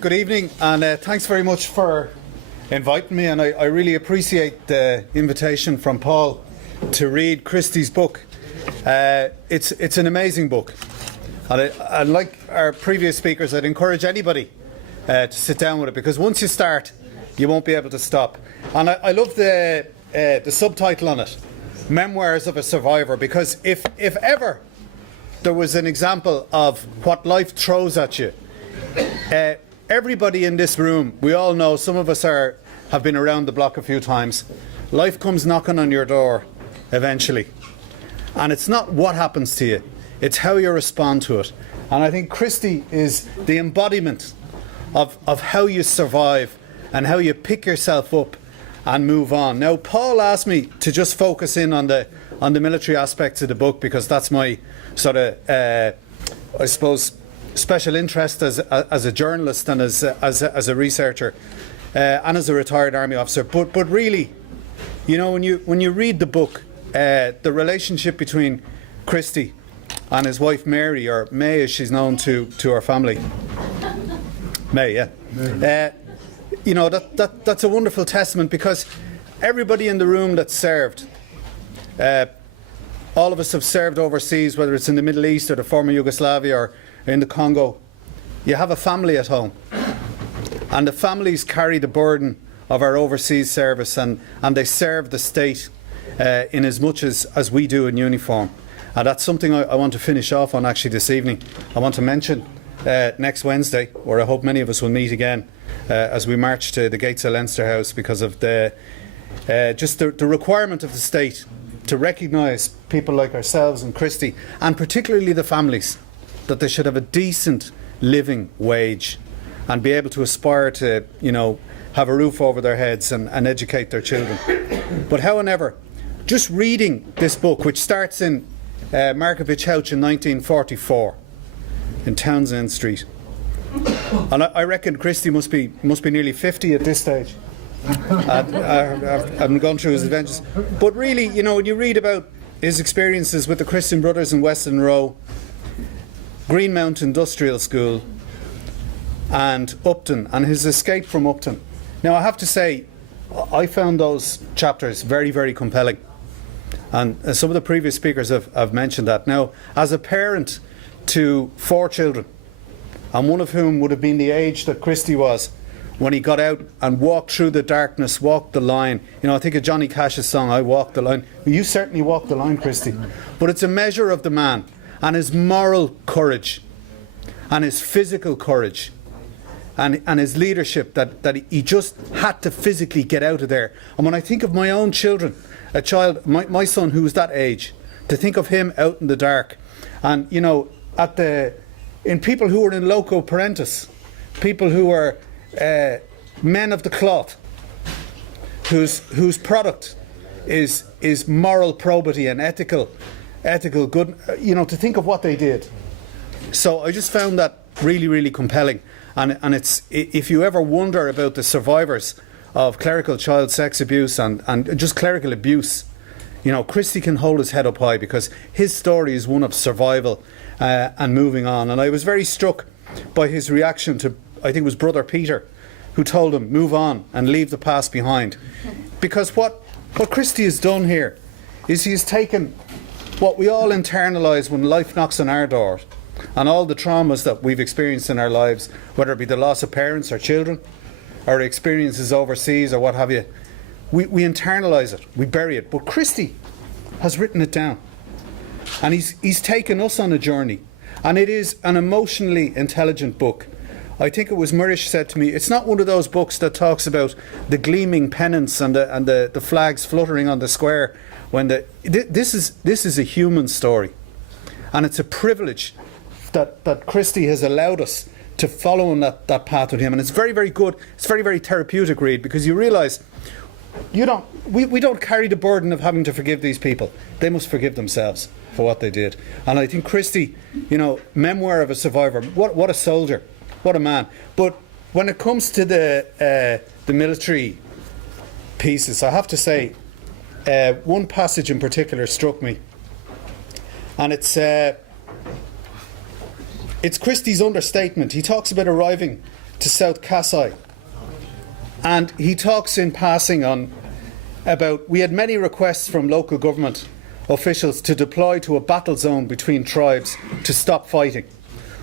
Good evening, and thanks very much for inviting me, and I really appreciate the invitation from Paul to read Christie's book. It's an amazing book, and like our previous speakers, I'd encourage anybody to sit down with it, because once you start you won't be able to stop. And I love the subtitle on it, Memoirs of a Survivor, because if ever there was an example of what life throws at you, everybody in this room, we all know, some of us have been around the block a few times. Life comes knocking on your door eventually, and it's not what happens to you, it's how you respond to it. And I think Christy is the embodiment of how you survive and how you pick yourself up and move on. Now, Paul asked me to just focus in on the military aspects of the book, because that's my sort of I suppose special interest as a journalist and as a researcher, and as a retired army officer. But really, you know, when you read the book, the relationship between Christy and his wife Mary, or May as she's known to our family, May, yeah. You know, that's a wonderful testament, because everybody in the room that served, all of us have served overseas, whether it's in the Middle East or the former Yugoslavia or in the Congo. You have a family at home, and the families carry the burden of our overseas service, and they serve the state in as much as we do in uniform. And that's something I want to finish off on actually this evening. I want to mention next Wednesday, where I hope many of us will meet again as we march to the gates of Leinster House, because of the requirement of the state to recognise people like ourselves and Christy, and particularly the families, that they should have a decent living wage and be able to aspire to, you know, have a roof over their heads and educate their children. But however, just reading this book, which starts in Markovich House in 1944 in Townsend Street, and I reckon Christy must be nearly 50 at this stage. I've gone through his adventures, but really, you know, when you read about his experiences with the Christian Brothers in Weston Row, Greenmount Industrial School, and Upton, and his escape from Upton. Now, I have to say, I found those chapters very, very compelling. And some of the previous speakers have mentioned that. Now, as a parent to 4 children, and one of whom would have been the age that Christy was when he got out and walked through the darkness, walked the line. You know, I think of Johnny Cash's song, I Walked the Line. You certainly walked the line, Christy. But it's a measure of the man and his moral courage and his physical courage and his leadership that he just had to physically get out of there. And when I think of my own children, a child, my son who was that age, to think of him out in the dark, and you know, in people who were in loco parentis, people who were men of the cloth, whose product is moral probity and ethical good, you know, to think of what they did. So I just found that really, really compelling. And it's, if you ever wonder about the survivors of clerical child sex abuse and just clerical abuse, you know, Christy can hold his head up high because his story is one of survival and moving on. And I was very struck by his reaction to, I think it was Brother Peter, who told him, move on and leave the past behind. Because what Christy has done here is he has taken what we all internalise when life knocks on our door, and all the traumas that we've experienced in our lives, whether it be the loss of parents or children, or experiences overseas or what have you, we internalise it, we bury it. But Christy has written it down, and he's taken us on a journey, and it is an emotionally intelligent book. I think it was Murish said to me, it's not one of those books that talks about the gleaming pennants and the flags fluttering on the square. This is a human story, and it's a privilege that Christy has allowed us to follow on that path with him, and it's very, very good. It's very, very therapeutic read, because you realise we don't carry the burden of having to forgive these people. They must forgive themselves for what they did. And I think Christy, you know, memoir of a survivor. What a soldier, what a man. But when it comes to the military pieces, I have to say one passage in particular struck me, and it's Christie's understatement. He talks about arriving to South Kasai, and he talks in passing about we had many requests from local government officials to deploy to a battle zone between tribes to stop fighting.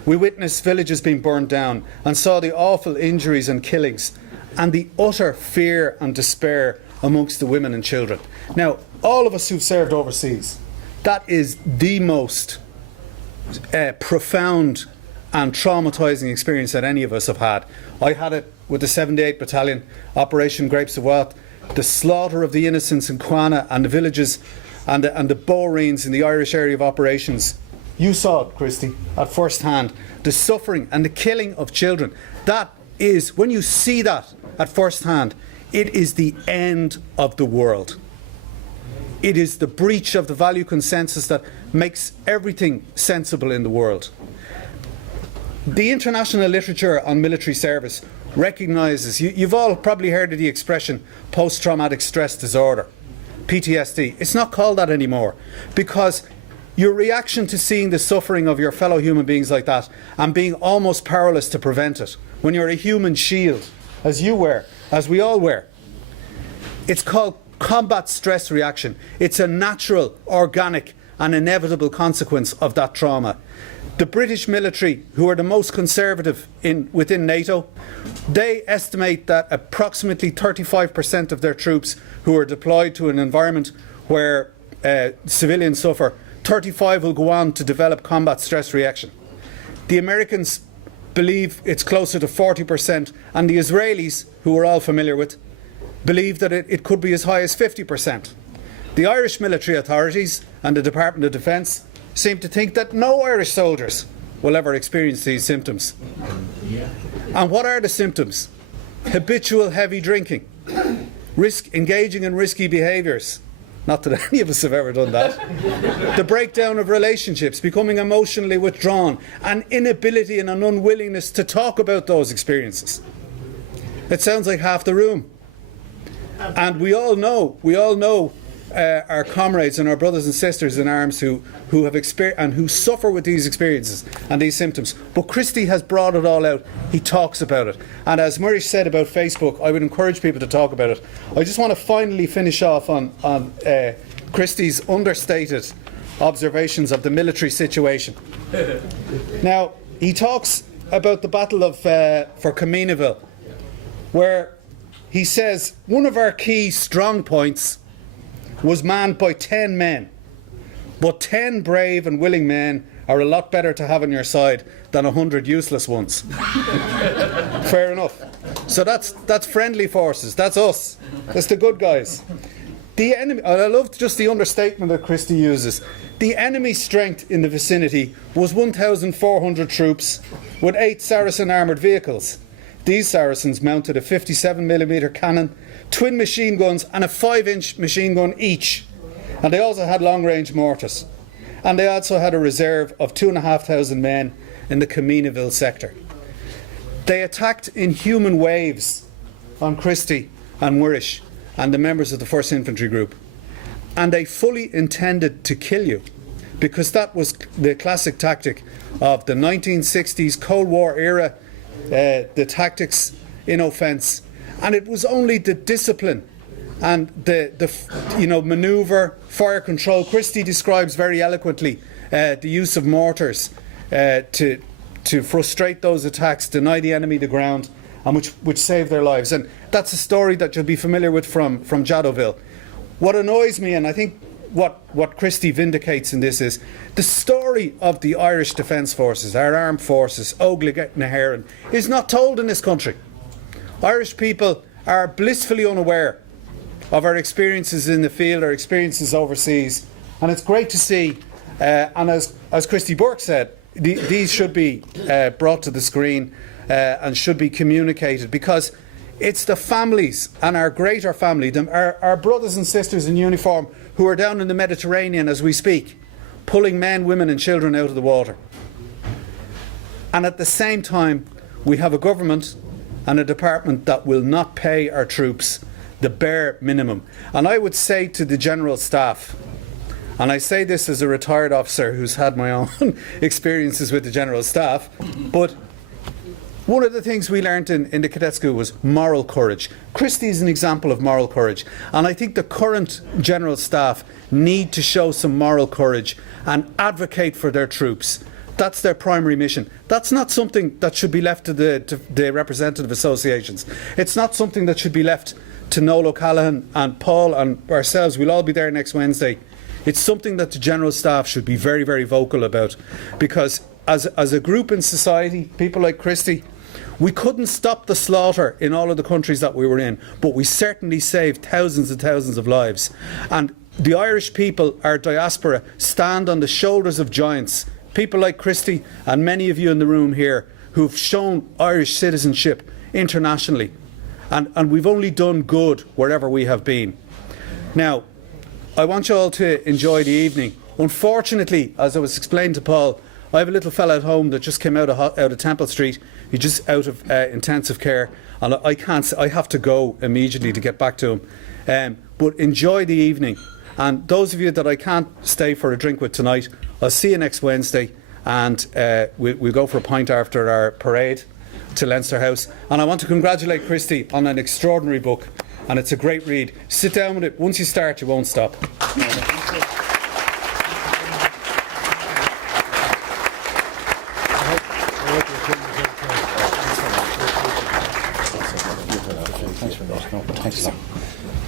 We witnessed villages being burned down and saw the awful injuries and killings and the utter fear and despair amongst the women and children. Now, all of us who've served overseas, that is the most profound and traumatising experience that any of us have had. I had it with the 78th Battalion, Operation Grapes of Wealth, the slaughter of the innocents in Quana and the villages and the Boreens in the Irish area of operations. You saw it, Christy, at first hand, the suffering and the killing of children. That is, when you see that at first hand, it is the end of the world. It is the breach of the value consensus that makes everything sensible in the world. The international literature on military service recognises, you've all probably heard of the expression post-traumatic stress disorder, PTSD. It's not called that anymore, because your reaction to seeing the suffering of your fellow human beings like that and being almost powerless to prevent it, when you're a human shield, as you were, as we all were, it's called combat stress reaction. It's a natural, organic and inevitable consequence of that trauma. The British military, who are the most conservative within NATO, they estimate that approximately 35% of their troops who are deployed to an environment where civilians suffer, 35 will go on to develop combat stress reaction. The Americans believe it's closer to 40%, and the Israelis, who we're all familiar with, believe that it could be as high as 50%. The Irish military authorities and the Department of Defence seem to think that no Irish soldiers will ever experience these symptoms. And what are the symptoms? Habitual heavy drinking, engaging in risky behaviours. Not that any of us have ever done that. The breakdown of relationships, becoming emotionally withdrawn, an inability and an unwillingness to talk about those experiences. It sounds like half the room. And we all know our comrades and our brothers and sisters in arms who have experienced and who suffer with these experiences and these symptoms. But Christy has brought it all out. He talks about it. And as Murish said about Facebook, I would encourage people to talk about it. I just want to finally finish off on Christy's understated observations of the military situation. Now, he talks about the Battle of for Cameenaville, where he says one of our key strong points was manned by 10 men, but 10 brave and willing men are a lot better to have on your side than 100 useless ones. Fair enough. So that's friendly forces. That's us. That's the good guys. The enemy. I love just the understatement that Christie uses. The enemy strength in the vicinity was 1,400 troops with 8 Saracen armoured vehicles. These Saracens mounted a 57mm cannon, twin machine guns and a 5-inch machine gun each. And they also had long-range mortars. And they also had a reserve of 2,500 men in the Cameenaville sector. They attacked in human waves on Christie and Murish and the members of the 1st Infantry Group. And they fully intended to kill you, because that was the classic tactic of the 1960s Cold War era, the tactics in offence. And it was only the discipline and the manoeuvre, fire control. Christie describes very eloquently the use of mortars to frustrate those attacks, deny the enemy the ground, and which saved their lives. And that's a story that you'll be familiar with from Jadoville. What annoys me, and I think what Christie vindicates in this, is the story of the Irish Defence Forces, our armed forces, Óglaigh na hÉireann, is not told in this country. Irish people are blissfully unaware of our experiences in the field, our experiences overseas, and it's great to see, and as Christy Burke said, these should be brought to the screen and should be communicated, because it's the families and our greater family, our brothers and sisters in uniform who are down in the Mediterranean as we speak, pulling men, women and children out of the water. And at the same time, we have a government and a department that will not pay our troops the bare minimum. And I would say to the General Staff, and I say this as a retired officer who's had my own experiences with the General Staff, but one of the things we learnt in the cadet school was moral courage. Christie is an example of moral courage, and I think the current General Staff need to show some moral courage and advocate for their troops. That's their primary mission. That's not something that should be left to the representative associations. It's not something that should be left to Noel O'Callaghan and Paul and ourselves. We'll all be there next Wednesday. It's something that the General Staff should be very, very vocal about, because as a group in society, people like Christie, we couldn't stop the slaughter in all of the countries that we were in, but we certainly saved thousands and thousands of lives. And the Irish people, our diaspora, stand on the shoulders of giants. People like Christie and many of you in the room here who've shown Irish citizenship internationally. And we've only done good wherever we have been. Now, I want you all to enjoy the evening. Unfortunately, as I was explaining to Paul, I have a little fella at home that just came out of Temple Street. He's just out of intensive care, and I have to go immediately to get back to him. But enjoy the evening, and those of you that I can't stay for a drink with tonight, I'll see you next Wednesday, and we'll go for a pint after our parade to Leinster House. And I want to congratulate Christie on an extraordinary book, and it's a great read. Sit down with it. Once you start, you won't stop.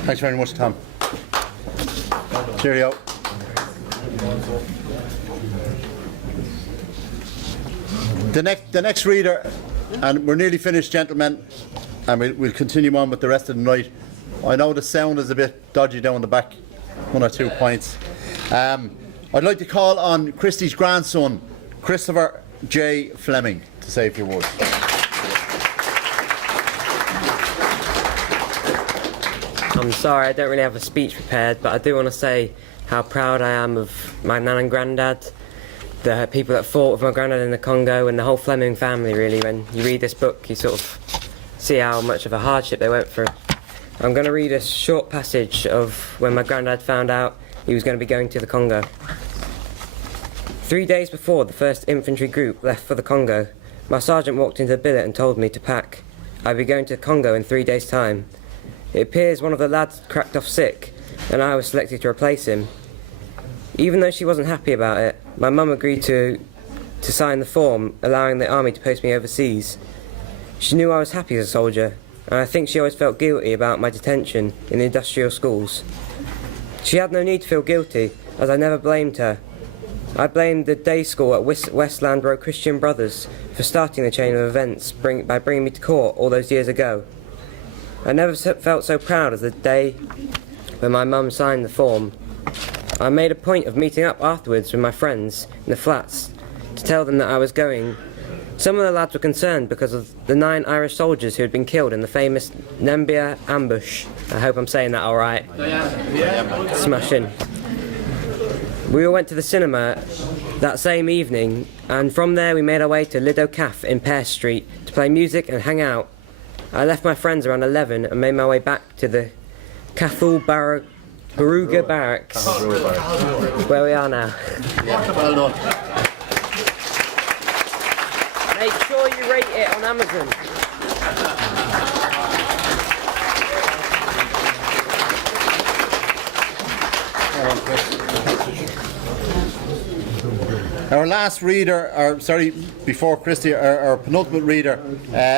Thanks very much, Tom. Cheerio. The next reader, and we're nearly finished, gentlemen, and we'll continue on with the rest of the night. I know the sound is a bit dodgy down the back, 1 or 2 points. I'd like to call on Christie's grandson, Christopher J. Fleming, to say a few words. I'm sorry, I don't really have a speech prepared, but I do want to say how proud I am of my nan and granddad, the people that fought with my granddad in the Congo, and the whole Fleming family, really. When you read this book, you sort of see how much of a hardship they went through. I'm going to read a short passage of when my granddad found out he was going to be going to the Congo. 3 days before the 1st Infantry Group left for the Congo, my sergeant walked into the billet and told me to pack. I'd be going to the Congo in 3 days' time. It appears one of the lads cracked off sick, and I was selected to replace him. Even though she wasn't happy about it, my mum agreed to sign the form allowing the army to post me overseas. She knew I was happy as a soldier, and I think she always felt guilty about my detention in the industrial schools. She had no need to feel guilty, as I never blamed her. I blamed the day school at Westland Row Christian Brothers for starting the chain of events by bringing me to court all those years ago. I never felt so proud as the day when my mum signed the form. I made a point of meeting up afterwards with my friends in the flats to tell them that I was going. Some of the lads were concerned because of the 9 Irish soldiers who had been killed in the famous Nembia ambush. I hope I'm saying that all right. Smashing. We all went to the cinema that same evening, and from there we made our way to Lido Caf in Pear Street to play music and hang out. I left my friends around 11 and made my way back to the Cathul Baruga Barracks, where we are now. Well done. Make sure you rate it on Amazon. Our last reader, before Christy, our penultimate reader,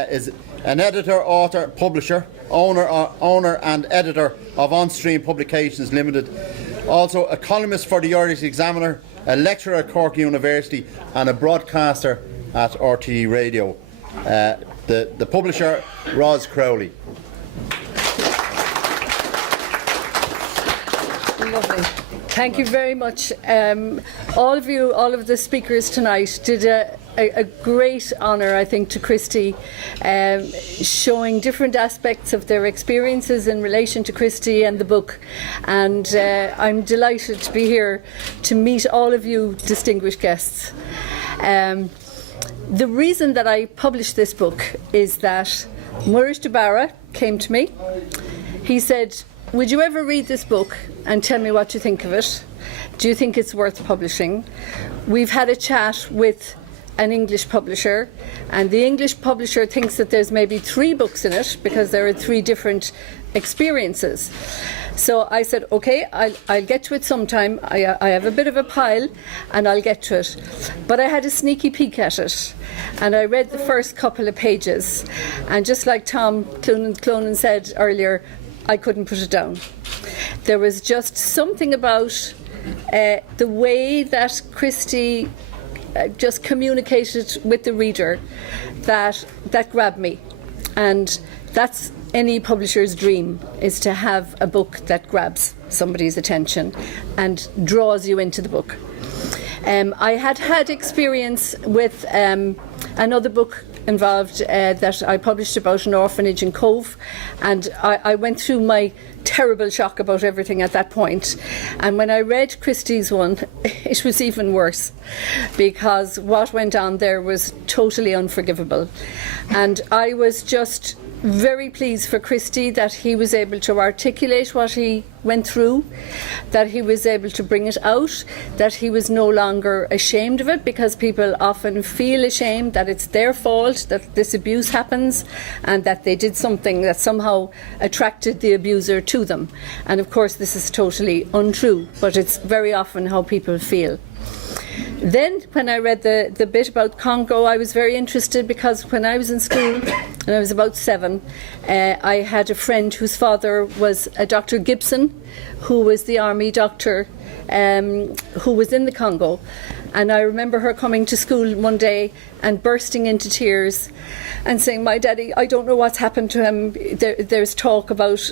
is an editor, author, publisher, owner and editor of On Stream Publications Limited, also a columnist for the Irish Examiner, a lecturer at Cork University and a broadcaster at RTE Radio. The publisher, Ros Crowley. Lovely. Thank you very much. All of the speakers tonight did a great honour, I think, to Christy, showing different aspects of their experiences in relation to Christy and the book. And I'm delighted to be here to meet all of you distinguished guests. The reason that I published this book is that Murish Dabara came to me. He said, "Would you ever read this book and tell me what you think of it? Do you think it's worth publishing?" We've had a chat with an English publisher, and the English publisher thinks that there's maybe 3 books in it because there are 3 different experiences. So I said, okay, I'll get to it sometime. I have a bit of a pile and I'll get to it. But I had a sneaky peek at it and I read the first couple of pages, and just like Tom Clonan said earlier, I couldn't put it down. There was just something about the way that Christy just communicated with the reader that grabbed me. And that's any publisher's dream, is to have a book that grabs somebody's attention and draws you into the book. I had experience with another book involved that I published about an orphanage in Cove, and I went through my terrible shock about everything at that point. And when I read Christie's one, it was even worse, because what went on there was totally unforgivable. And I was just very pleased for Christy that he was able to articulate what he went through, that he was able to bring it out, that he was no longer ashamed of it, because people often feel ashamed that it's their fault that this abuse happens and that they did something that somehow attracted the abuser to them. And of course this is totally untrue, but it's very often how people feel. Then when I read the bit about Congo, I was very interested, because when I was in school and I was about 7, I had a friend whose father was a Dr. Gibson, who was the army doctor who was in the Congo. And I remember her coming to school one day and bursting into tears and saying, "My daddy, I don't know what's happened to him. There's talk about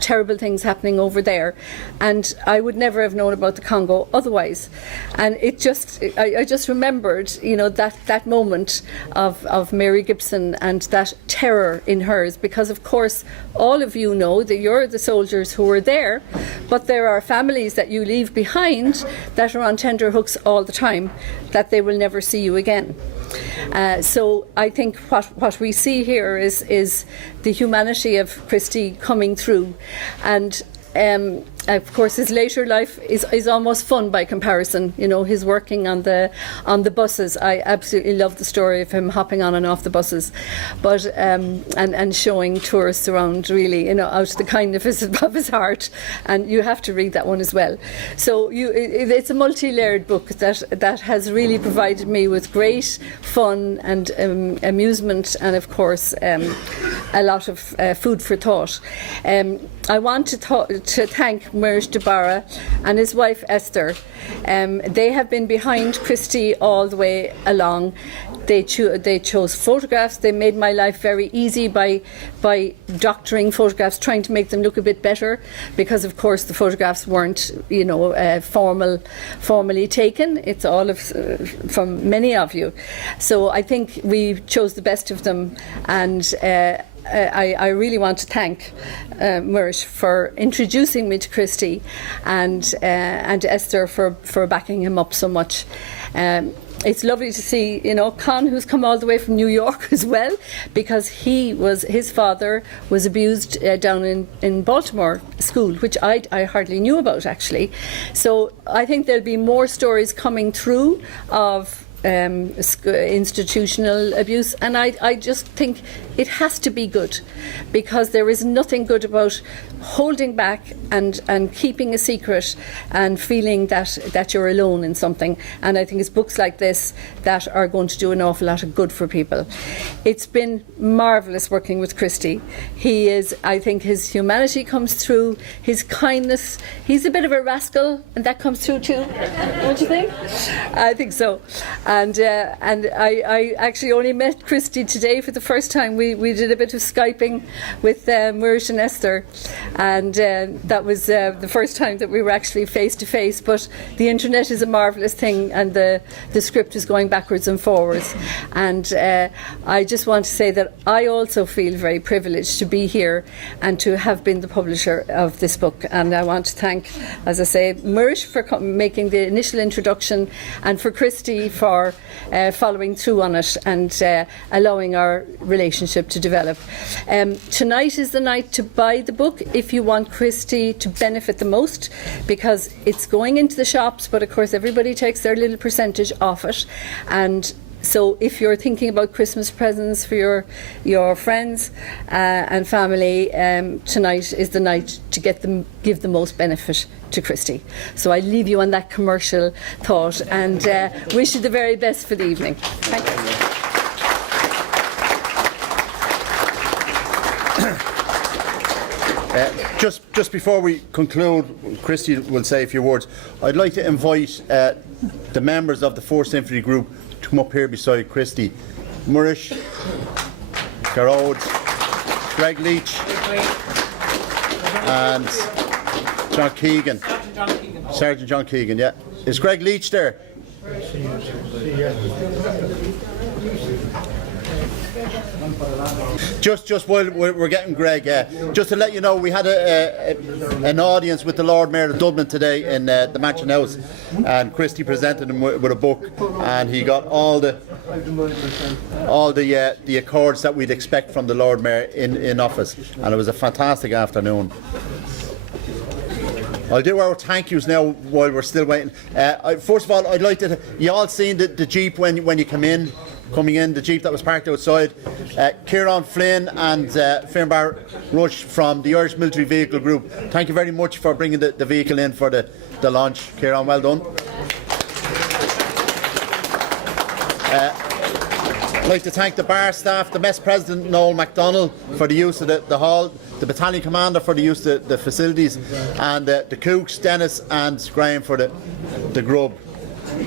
terrible things happening over there." And I would never have known about the Congo otherwise. And I just remembered, that moment of Mary Gibson and that terror in hers, because of course all of you know that you're the soldiers who were there, but there are families that you leave behind that are on tenterhooks all the time, that they will never see you again. So I think what we see here is the humanity of Christy coming through, and of course his later life is almost fun by comparison. You know, his working on the buses. I absolutely love the story of him hopping on and off the buses, but and showing tourists around, really, you know, out of the kindness of his heart. And you have to read that one as well. So it's a multi-layered book that has really provided me with great fun and amusement, and of course a lot of food for thought. I want to thank Mirish Dabara and his wife Esther. They have been behind Christy all the way along. They chose photographs. They made my life very easy by doctoring photographs, trying to make them look a bit better, because of course the photographs weren't, you know, formally taken. It's all from many of you. So I think we chose the best of them, and I really want to thank Mirish for introducing me to Christy, and Esther for backing him up so much. It's lovely to see, you know, Con, who's come all the way from New York as well, because his father was abused down in Baltimore school, which I hardly knew about, actually. So I think there'll be more stories coming through of institutional abuse, and I just think it has to be good, because there is nothing good about holding back and keeping a secret and feeling that you're alone in something. And I think it's books like this that are going to do an awful lot of good for people. It's been marvellous working with Christy. I think his humanity comes through, his kindness. He's a bit of a rascal, and that comes through too, don't you think? I think so. And I actually only met Christy today for the first time. We did a bit of Skyping with Mirish and Esther, and that was the first time that we were actually face to face. But the internet is a marvellous thing, and the script is going backwards and forwards. And I just want to say that I also feel very privileged to be here and to have been the publisher of this book. And I want to thank, as I say, Mirish for making the initial introduction, and for Christy for following through on it and allowing our relationship to develop. Tonight is the night to buy the book if you want Christy to benefit the most, because it's going into the shops, but of course everybody takes their little percentage off it. And so if you're thinking about Christmas presents for your friends and family, tonight is the night to give the most benefit to Christy. So I leave you on that commercial thought, and wish you the very best for the evening. Thank you. Just before we conclude, Christy will say a few words. I'd like to invite the members of the 4th Symphony Group to come up here beside Christy. Mirish, Garrod, Greg Leach, and John Keegan. Sergeant John Keegan, yeah. Is Greg Leach there? Just while we're getting Greg, just to let you know, we had an audience with the Lord Mayor of Dublin today in the Mansion House, and Christy presented him with a book, and he got all the accords that we'd expect from the Lord Mayor in office, and it was a fantastic afternoon. I'll do our thank yous now while we're still waiting. First of all, I'd like to. You all seen the Jeep when you coming in, the Jeep that was parked outside. Kieran Flynn and Finbar Rush from the Irish Military Vehicle Group. Thank you very much for bringing the vehicle in for the launch. Kieran, well done. I'd like to thank the bar staff, the mess president Noel MacDonald for the use of the hall, the battalion commander for the use of the facilities, and the cooks, Dennis and Graham for the grub.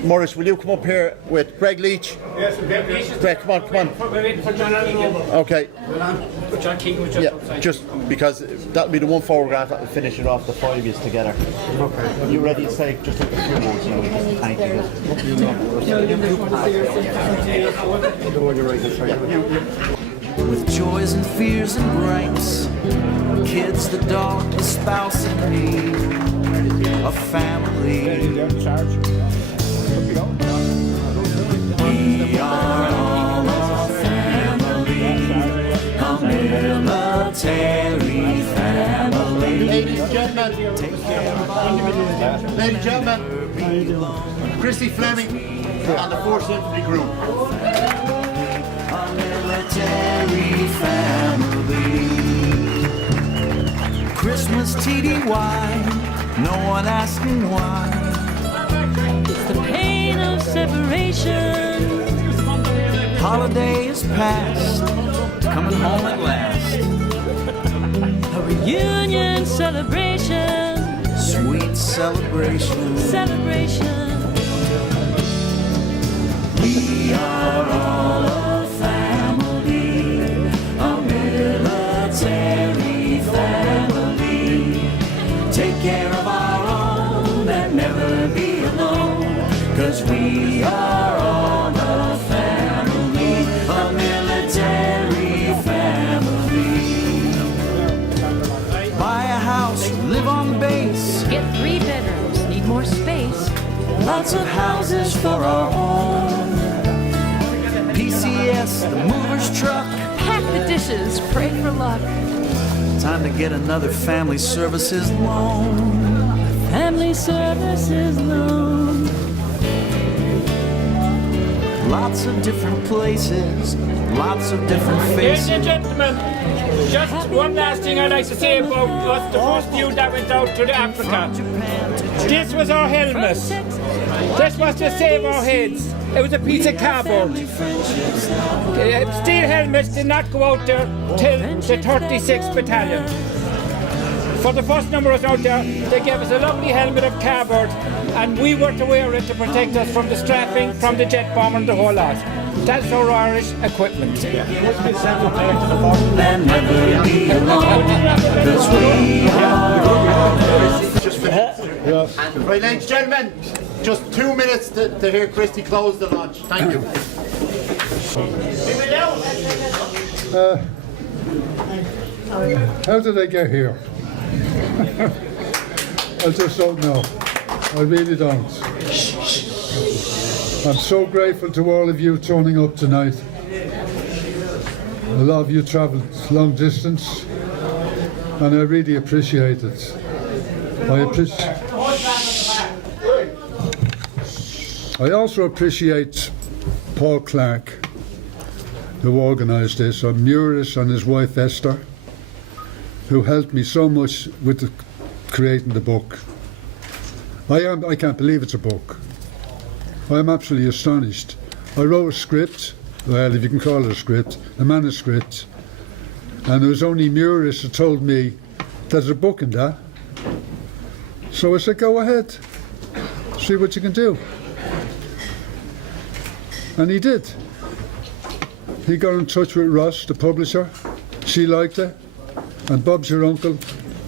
Maurice, will you come up here with Greg Leach? Yes, Greg, come on. We're waiting for John Allen. Okay. John Keegan was just outside. Just because that'll be the one photograph that will finish it off, the 5 of you together. Okay. Are you ready to say just a few words? Thank you. With joys and fears and gripes, kids, the dog, the spouse and me, a family. We are Ladies and gentlemen, Christy Fleming and the 4th Infantry Group. Military family. Christmas TDY, no one asking why. It's the pain of separation. Holiday is past, coming home at last. A reunion celebration. Sweet celebration. Celebration. We are all a family, a military family. Take care of our own and never be alone, 'cause we are all a family, a military family. Buy a house, live on base. Get 3 bedrooms, need more space. Lots of houses for our own. PCS, the mover's truck. Pack the dishes, pray for luck. Time to get another family services loan. Family services loan. Lots of different places, lots of different faces. Ladies and gentlemen, just one last thing I'd like to say about us, the first few that went out to the Africa. This was our helmet. This was to save our heads. It was a piece of cardboard. Steel helmets did not go out there till the 36th Battalion. For the first number of us out there, they gave us a lovely helmet of cardboard, and we were to wear it to protect us from the strapping, from the jet bomber and the whole lot. That's our Irish equipment. And never be alone, 'cause we are. Right, ladies and gentlemen, just 2 minutes to hear Christy close the launch. Thank you. How did I get here? I just don't know. I really don't. I'm so grateful to all of you turning up tonight. A lot of you travelled long distance, and I really appreciate it. I also appreciate Paul Clark, who organised this, and Muris and his wife Esther, who helped me so much with creating the book. I can't believe it's a book. I'm absolutely astonished. I wrote a script, well, if you can call it a script, a manuscript, and it was only Muris who told me there's a book in that. So I said, go ahead, see what you can do. And he did. He got in touch with Ross, the publisher. She liked it. And Bob's your uncle.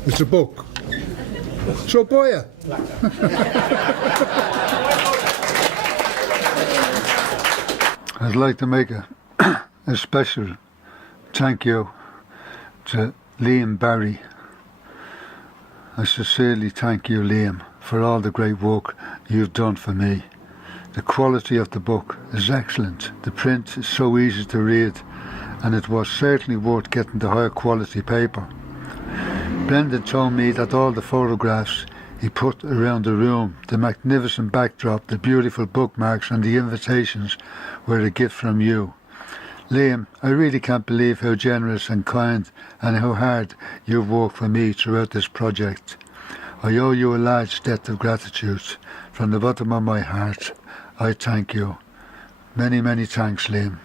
It's a book. So buy it. I'd like to make a special thank you to Liam Barry. I sincerely thank you, Liam, for all the great work you've done for me. The quality of the book is excellent. The print is so easy to read, and it was certainly worth getting the higher quality paper. Brendan told me that all the photographs he put around the room, the magnificent backdrop, the beautiful bookmarks and the invitations were a gift from you. Liam, I really can't believe how generous and kind and how hard you've worked for me throughout this project. I owe you a large debt of gratitude. From the bottom of my heart, I thank you. Many, many thanks, Liam.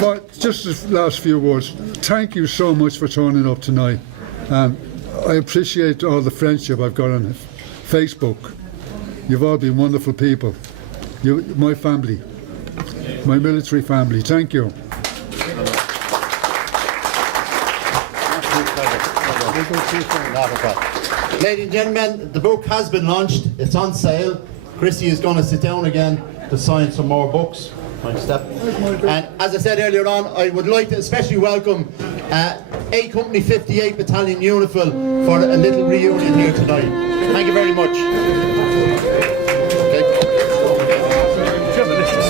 But just the last few words. Thank you so much for turning up tonight. I appreciate all the friendship I've got on Facebook. You've all been wonderful people. My family, my military family. Thank you. Ladies and gentlemen, the book has been launched. It's on sale. Christy is going to sit down again to sign some more books. Next step. And as I said earlier on, I would like to especially welcome A Company 58 Battalion Unifil for a little reunion here tonight. Thank you very much.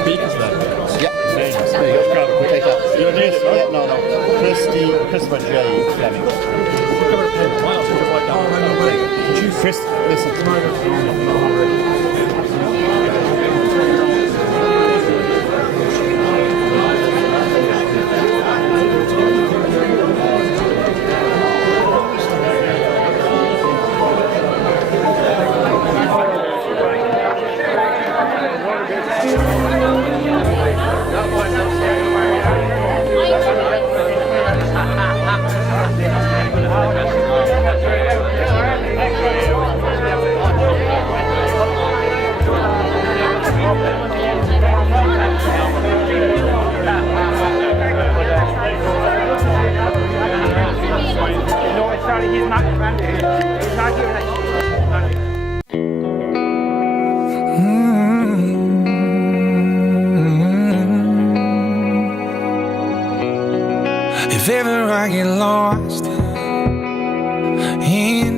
Speakers then? Yeah. There you go. Take that. No. Christopher J. Fleming. Chris, listen. If ever I get lost in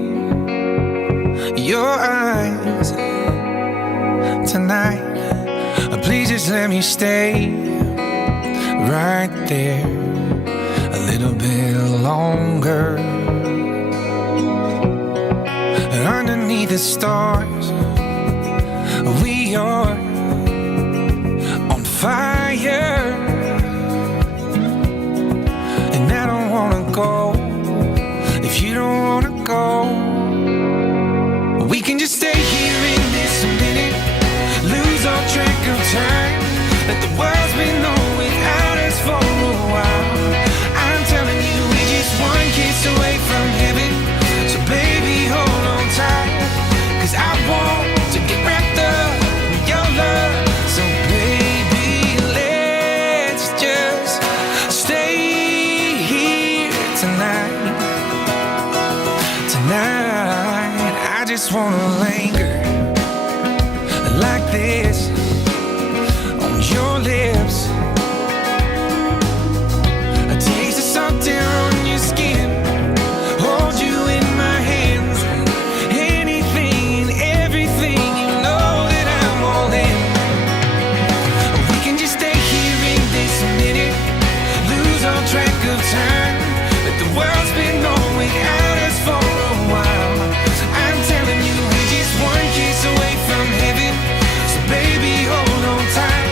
your eyes tonight, please just let me stay right there a little bit longer. Underneath the stars, we are on fire. And I don't wanna go if you don't wanna go. We can just stay here in this minute, lose all track of time. Let the world's been on without us for a while. I'm telling you, we're just one kiss away from heaven. So baby, hold on tight, 'cause I want to get wrapped up in your love. So baby, let's just stay here tonight. Tonight, I just wanna linger like this on your lips. A taste of salt air on your skin, hold you in my hands. Anything and everything, you know that I'm all in. We can just stay here in this minute, lose all track of time. Let the world's been on without us for a while. I'm telling you, we're just one kiss away from heaven. So baby, hold on tight,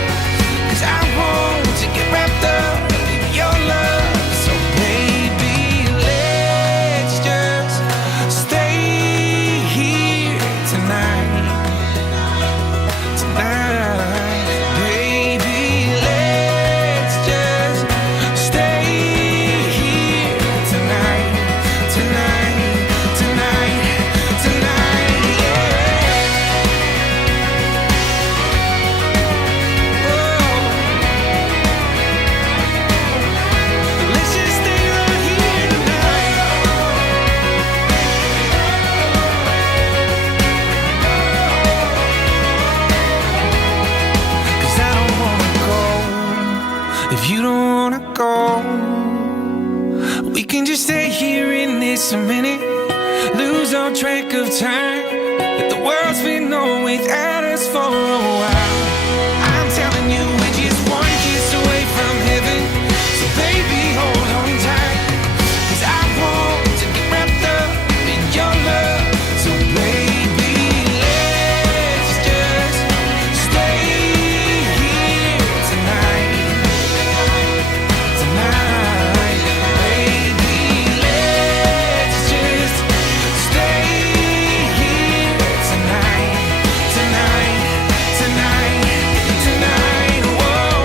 'cause I want to get wrapped up in your love. So baby, let's just stay here tonight. Tonight, baby, let's just stay here tonight. Tonight, tonight, tonight, yeah. Let's just stay right here tonight. 'Cause I don't wanna go if you don't wanna go. We can just stay here in this minute, lose all track of time. Let the world's been on without us for a while. I'm telling you, we're just one kiss away from heaven. So baby, hold on tight, 'cause I want to get wrapped up in your love. So baby, let's just stay here tonight. Tonight, baby, let's just stay here tonight. Tonight, tonight, tonight, whoa.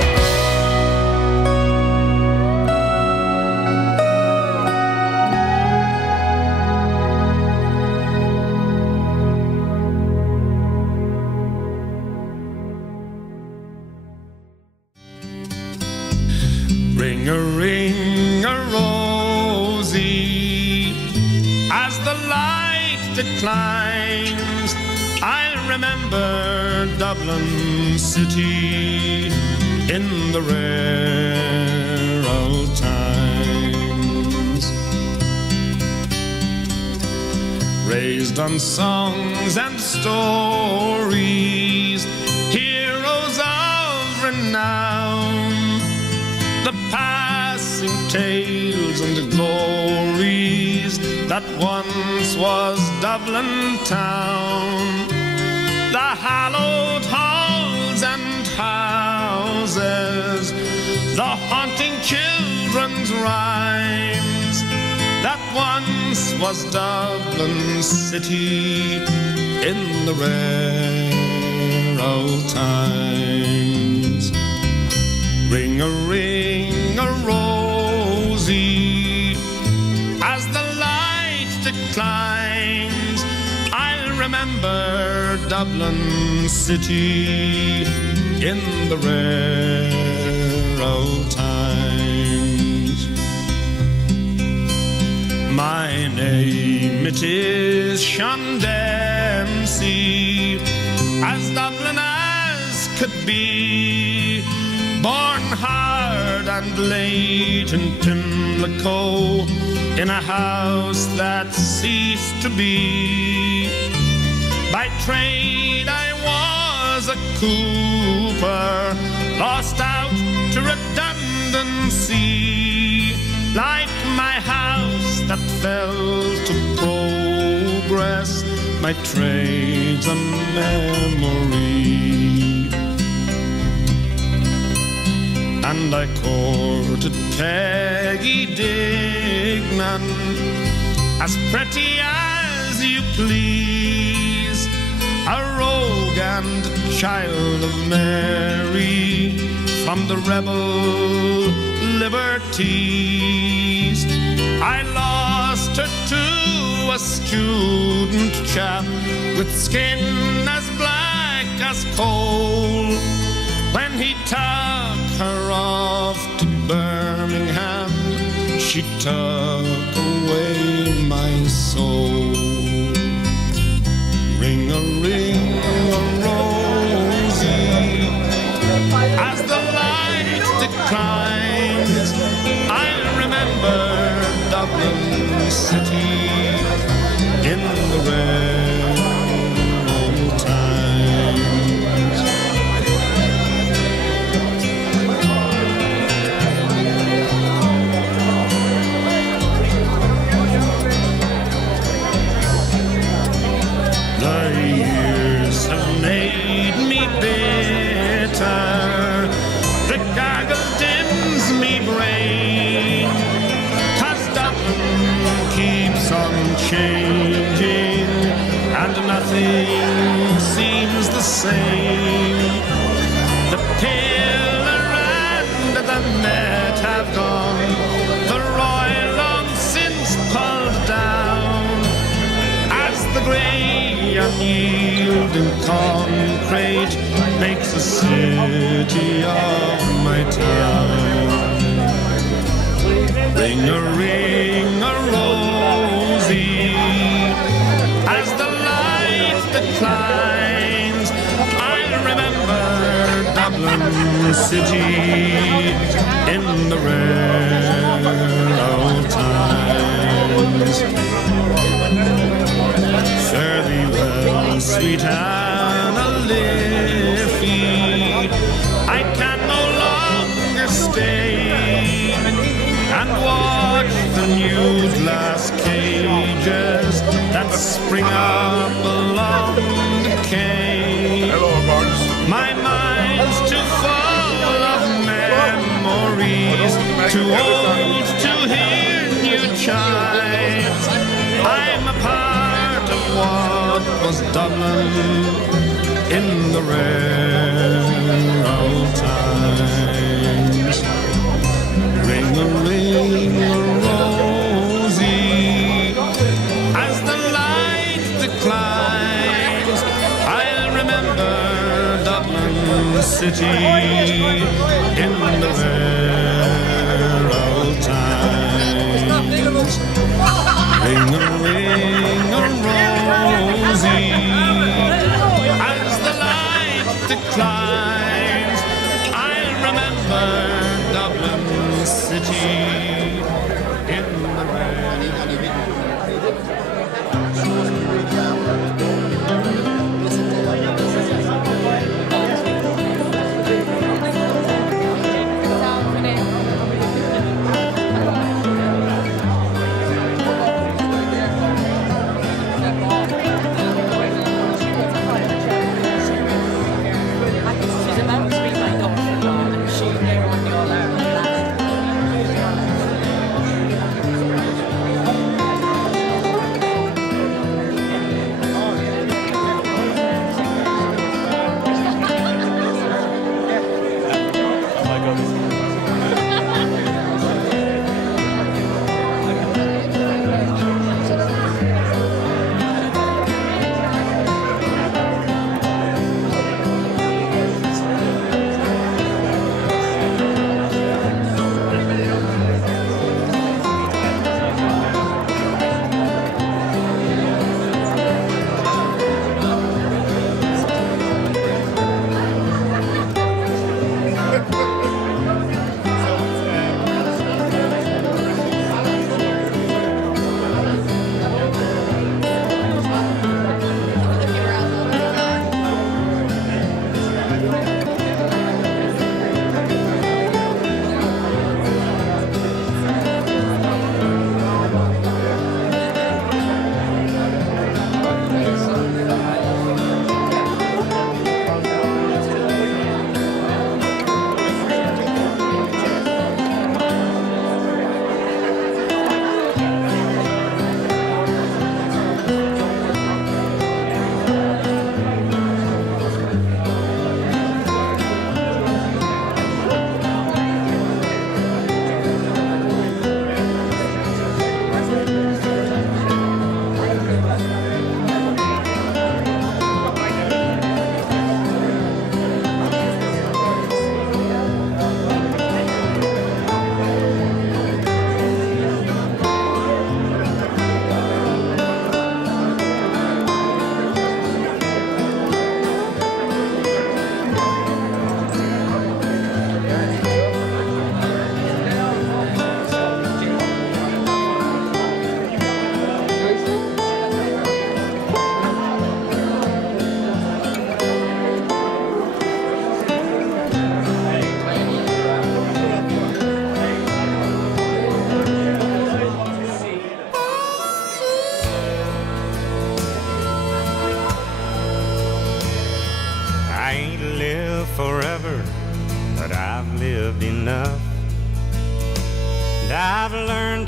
Ring a rosy, as the light declines, I'll remember Dublin city in the rare old times. Raised on songs and stories, heroes of renown, the past tales and the glories that once was Dublin town. The hallowed halls and houses, the haunting children's rhymes, that once was Dublin city in the rare old times. Ring-a-ring-a-rosy, as the light declines, I'll remember Dublin city in the rare old times. My name it is Sean Dempsey, as Dublin as could be, born hard and late in Pimlico, in a house that ceased to be. By trade I was a cooper, lost out to redundancy, like my house that fell to progress, my trade's a memory. And I courted Peggy Dignan, as pretty as you please, a rogue and child of Mary, from the rebel liberties. I lost her to a student chap with skin as black as coal, when he took her off to Birmingham, she took away my soul. Ring-a-ring-a-rosy, as the light declines, I'll remember Dublin city in the rare old times. The years have made me bitter, the gaggle dims me brain, 'cause Dublin keeps on changing and nothing seems the same. The pillar and the net have gone, the Royal long since pulled down, as the grey unyielding concrete makes a city of my town. Ring-a-ring-a-rosy, as the light declines, I'll remember Dublin city in the rare old times. Fare thee well, sweet Anna Liffey, I can no longer stay and watch the new glass cages that spring up along the quay. My mind's too full of memories, too old to hear new chimes. I'm a part of what was Dublin in the rare old times. Ring-a-ring-a-rosy, as the light declines, I'll remember Dublin city in the rare old times. Ring-a-ring-a-rosy, as the light declines, I'll remember Dublin city in the rare.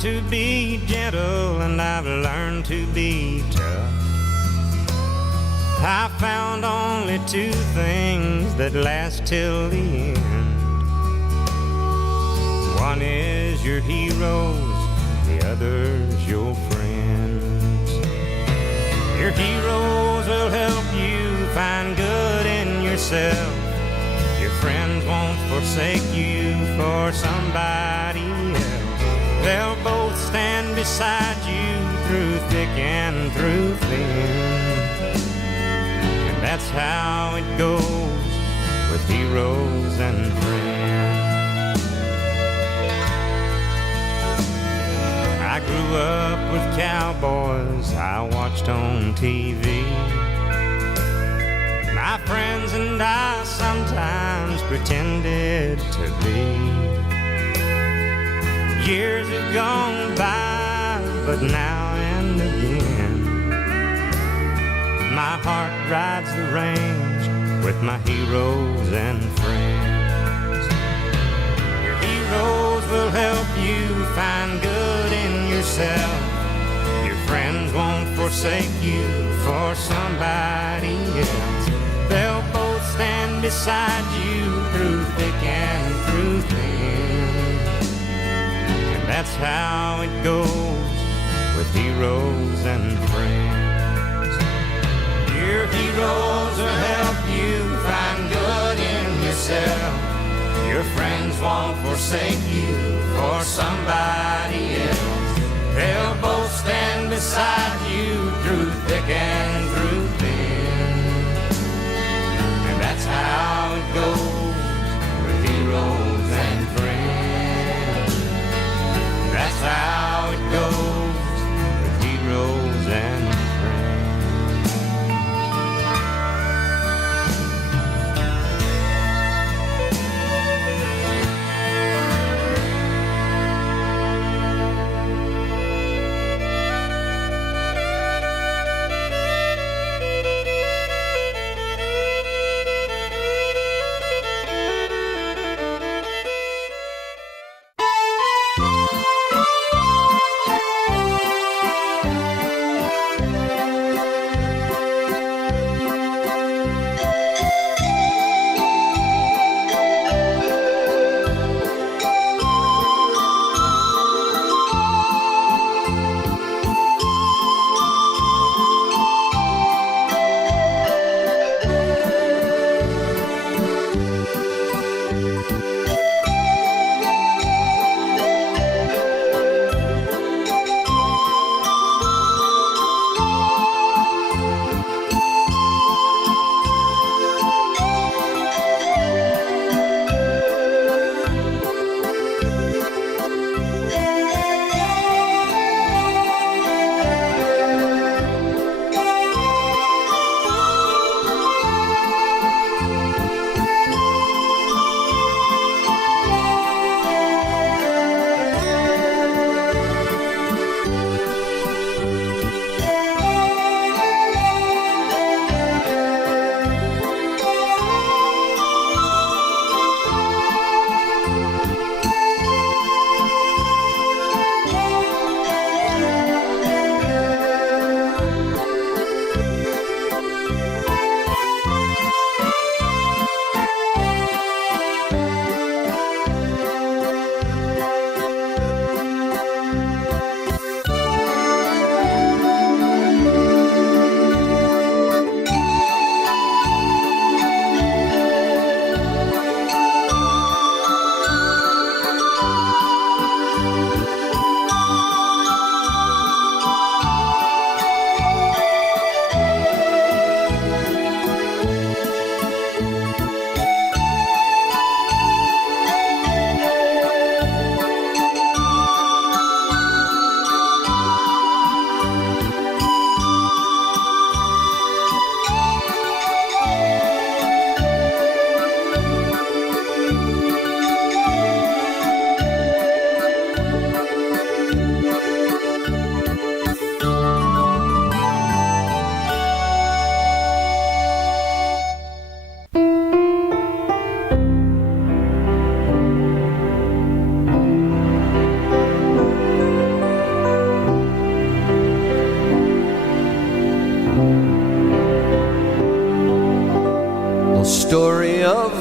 learned to be gentle and I've learned to be tough. I found only two things that last till the end. One is your heroes, the other's your friends. Your heroes will help you find good in yourself. Your friends won't forsake you for somebody else. They'll both stand beside you through thick and through thin. And that's how it goes with heroes and friends. I grew up with cowboys I watched on TV. My friends and I sometimes pretended to be. Years have gone by, but now and again my heart rides the range with my heroes and friends. Your heroes will help you find good in yourself. Your friends won't forsake you for somebody else. They'll both stand beside you through thick and through thin. And that's how it goes with heroes and friends. Your heroes will help you find good in yourself. Your friends won't forsake you for somebody else. They'll both stand beside you through thick and through thin. And that's how it goes with heroes and friends. That's how it goes with heroes and friends.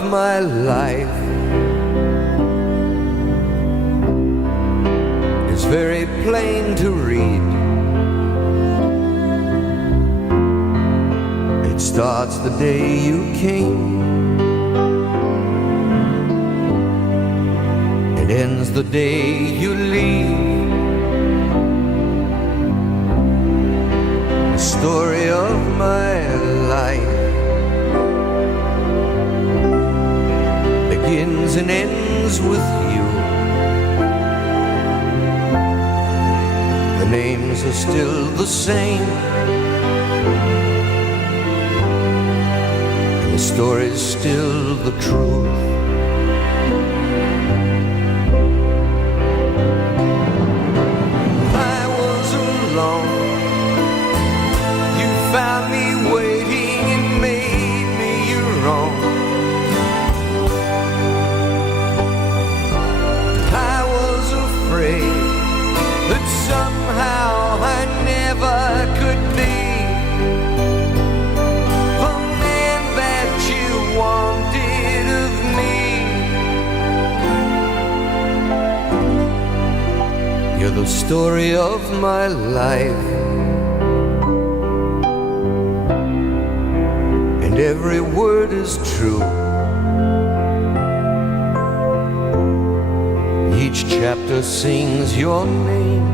my life is very plain to read. It starts the day you came. It ends the day you leave. The story of my life begins and ends with you. The names are still the same, and the story's still the truth. I was alone. You found me waiting and made me your own. I was afraid that somehow I never could be the man that you wanted of me. You're the story of my life, and every word is true. Each chapter sings your name.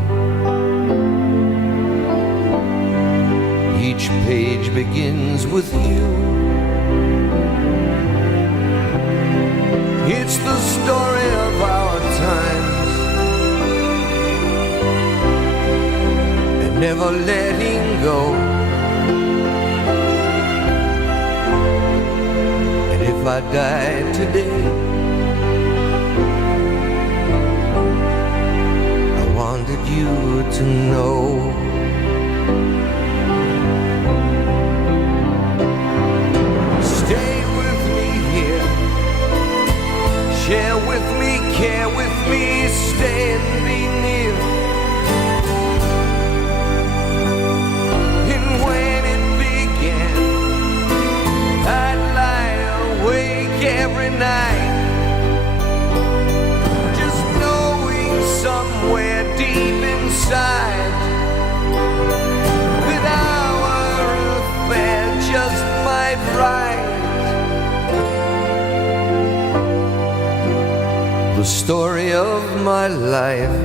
Each page begins with you. It's the story of our times, and never letting go. And if I die today, I wanted you to know. Stay with me here, share with me, care with me, stay and be near. And when it began, I'd lie awake every night, just knowing somewhere deep inside that our affair just might right. The story of my life,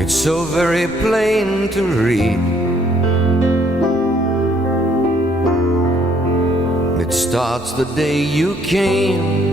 it's so very plain to read. It starts the day you came.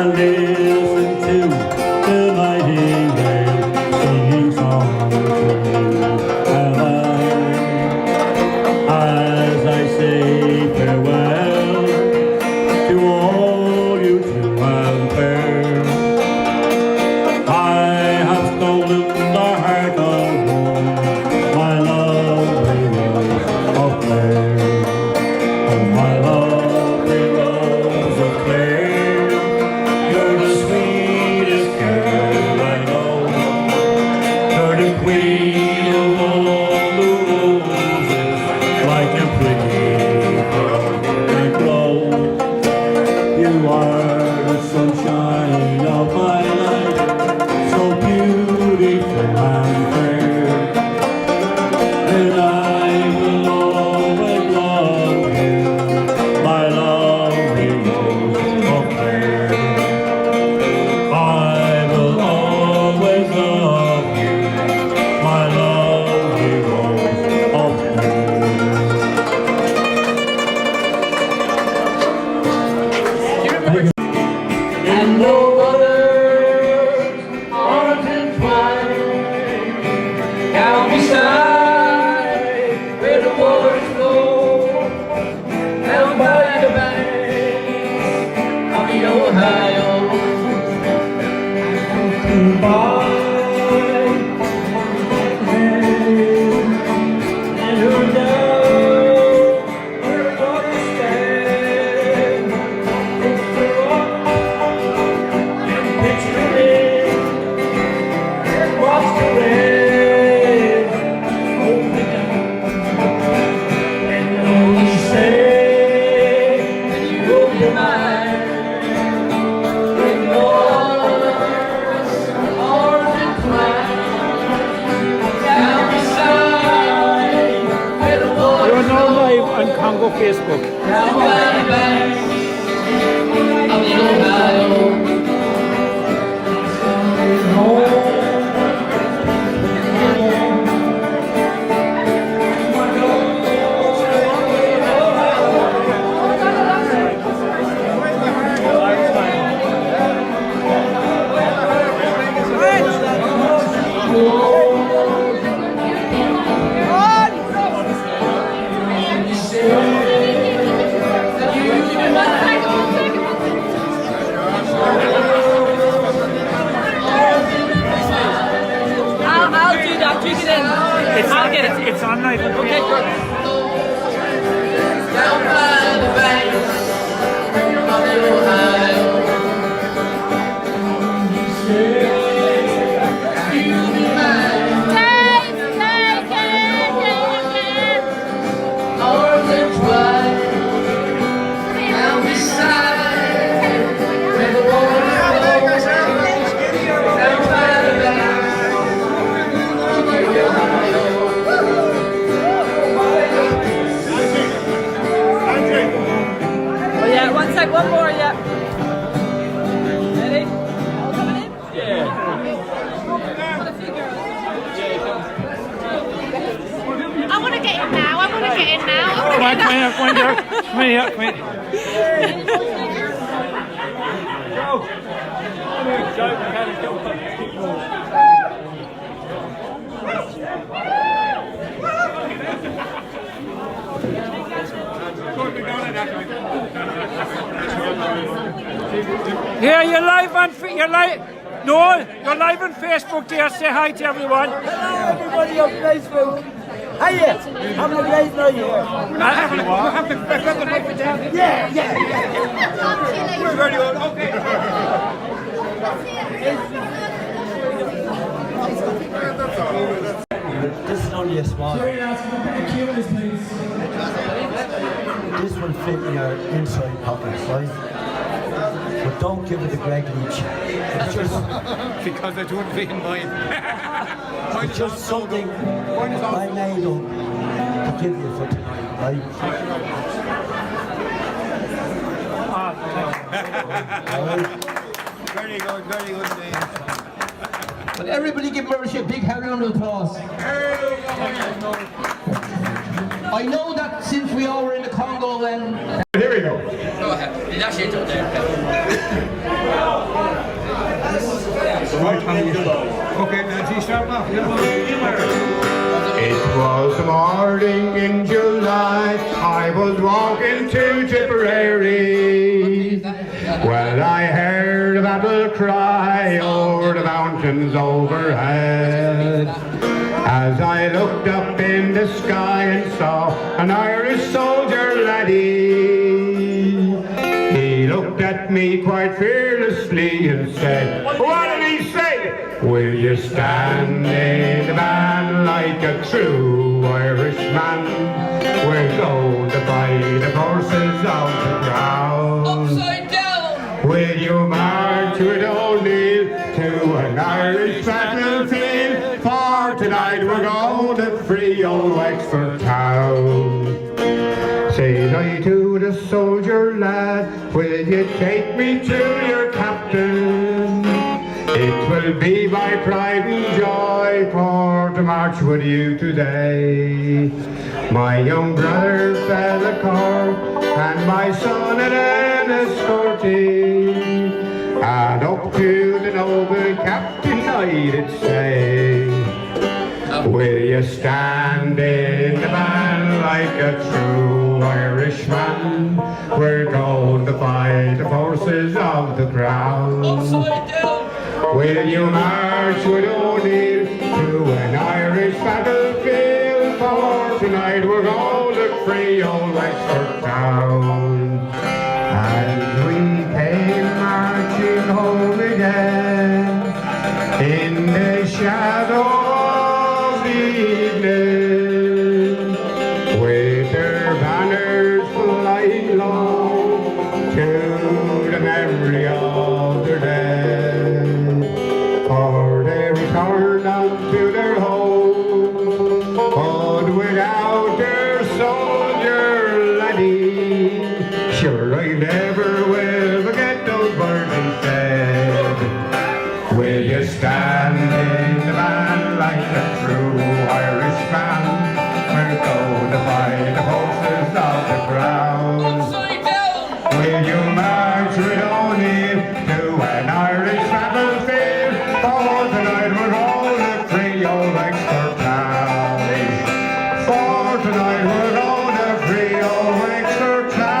I listen to the nightingale singing songs to you. And as I say farewell to all you true and fair, I have stolen the heart of one, my lovely rose of Clare. Oh, my lovely rose of Clare, you're the sweetest girl I know. You're the queen of all the roses, like a pretty golden glow. You are the sunshine of my life, so beautiful and fair. And I will always love you, my lovely rose of Clare. I will always love you, my lovely rose of Clare. And no others arms entwined, down beside where the waters flow, down by the banks of the Ohio. Goodbye, and her down where the waters stand, and picture it, and watch the rain open up, and only say that you will be mine. With no arms entwined, down beside where the waters You're now live on Congo Facebook. down by the banks of the Ohio. I'll do that. Drink it in. I'll get it. It's on night. Okay, good. Down by the banks of the Ohio. You'll be mine. Arms entwined, down beside where the water flows, down by the banks of the Ohio. Oh yeah, one sec, one more, yeah. Ready? All coming in? Yeah. I want to get in now. I want to get in now. Come on, come here, come here. Here, you're live on you're live on Facebook there. Say hi to everyone. Hello everybody on Facebook. Hiya, I'm the guys now here. Yeah. We're very good, okay. This is only a small. This will fit in your inside pockets, right? But don't give it to Greg Leach. It's just because I don't fit in mine. it's just something I made up to give you for tonight, right? Very good, Dave. But everybody give Murray a big round of applause. I know that since we all were in the Congo and... Here we go. Go ahead. That's it up there. Okay, Nancy, start off. It was a morning in July, I was walking to Tipperary. Well, I heard a battle cry over the mountains overhead. As I looked up in the sky and saw an Irish soldier laddie, he looked at me quite fearlessly and said, what did he say? Will you stand in the van like a true Irishman? We're going to fight the forces of the ground. Upside down! Will you march with O'Neill to an Irish battlefield? For tonight we're going to free old Wexford town. Said I to the soldier lad, will you take me to your captain? It will be my pride and joy for to march with you today. My young brother fell a corps, and my son had an escorting, and up to the noble captain I did say, will you stand in the van like a true Irishman? We're going to fight the forces of the crown. Will you march with O'Neill to an Irish battlefield? For tonight we're going to free old Wexford town. And we came marching home again in the shadow of the evening, with their banners flying low to the memory of their dead. For they returned unto their home, but without their soldier laddie. Sure, I never will forget those words he said. Will you stand in the van like a true Irishman? We're going to fight the forces of the crown. Will you march with O'Neill to an Irish battlefield? For tonight we're going to free old Wexford town. For tonight we're going to free old Wexford town.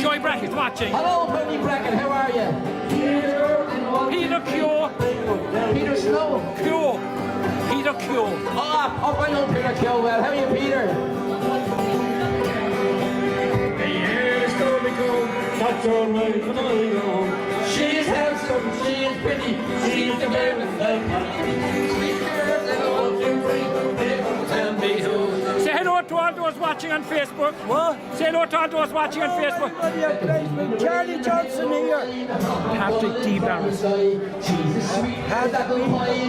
Joy Brackett's watching. Hello, Tony Brackett, how are you? Peter Cure. Peter Snow. Cure. Peter Cure. Oh, I know Peter Cure well. How are you, Peter? The years don't go. That's all right. Come on, go. She's handsome, she is pretty, she's the girl with the sweet girls and all too free. They won't tell me who. Say hello to all those watching on Facebook. What? Say hello to all those watching on Facebook. Charlie Johnson here. Patrick D. Barrett. Patrick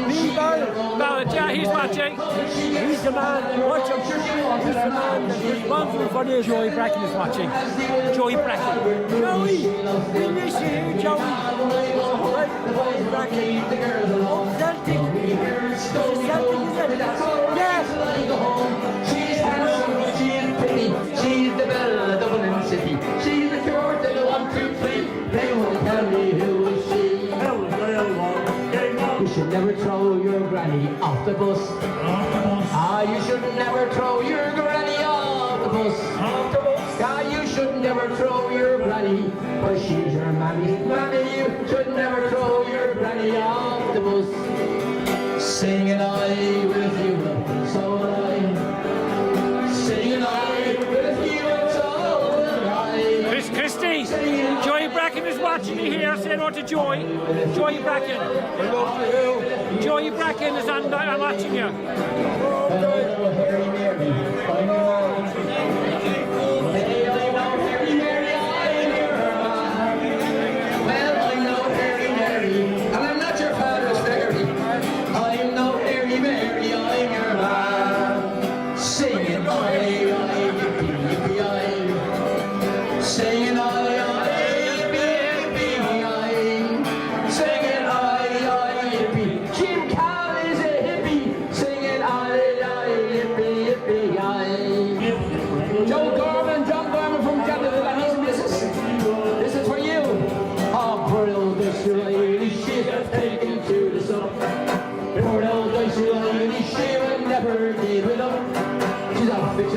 D. Barrett, yeah, he's watching. He's the man. Watch him. He's the man that's responsible for this. Joey Bracken is watching. Joey Bracken. Joey, we miss you, Joey. Bracken. Oh, Celtic. Is it Celtic, is it? Yes. She's handsome, she's pretty, she's the belle of Dublin City. She's the cure to the 1, 2, 3. They won't tell me who is she. You should never throw your granny off the bus. You should never throw your granny off the bus. You should never throw your granny but she's your mammy. Mammy, you should never throw your granny off the bus. Singing I with you, so will I. Singing I with you, so will I. Christy, Joey Bracken is watching you here. Say hello to Joey. Joey Bracken. Joey Bracken is on. I'm watching you.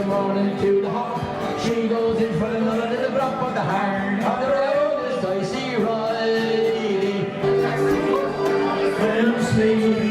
Morning to the hop, she goes in for another little drop of the heart of the road is dicey Riley. When sleep.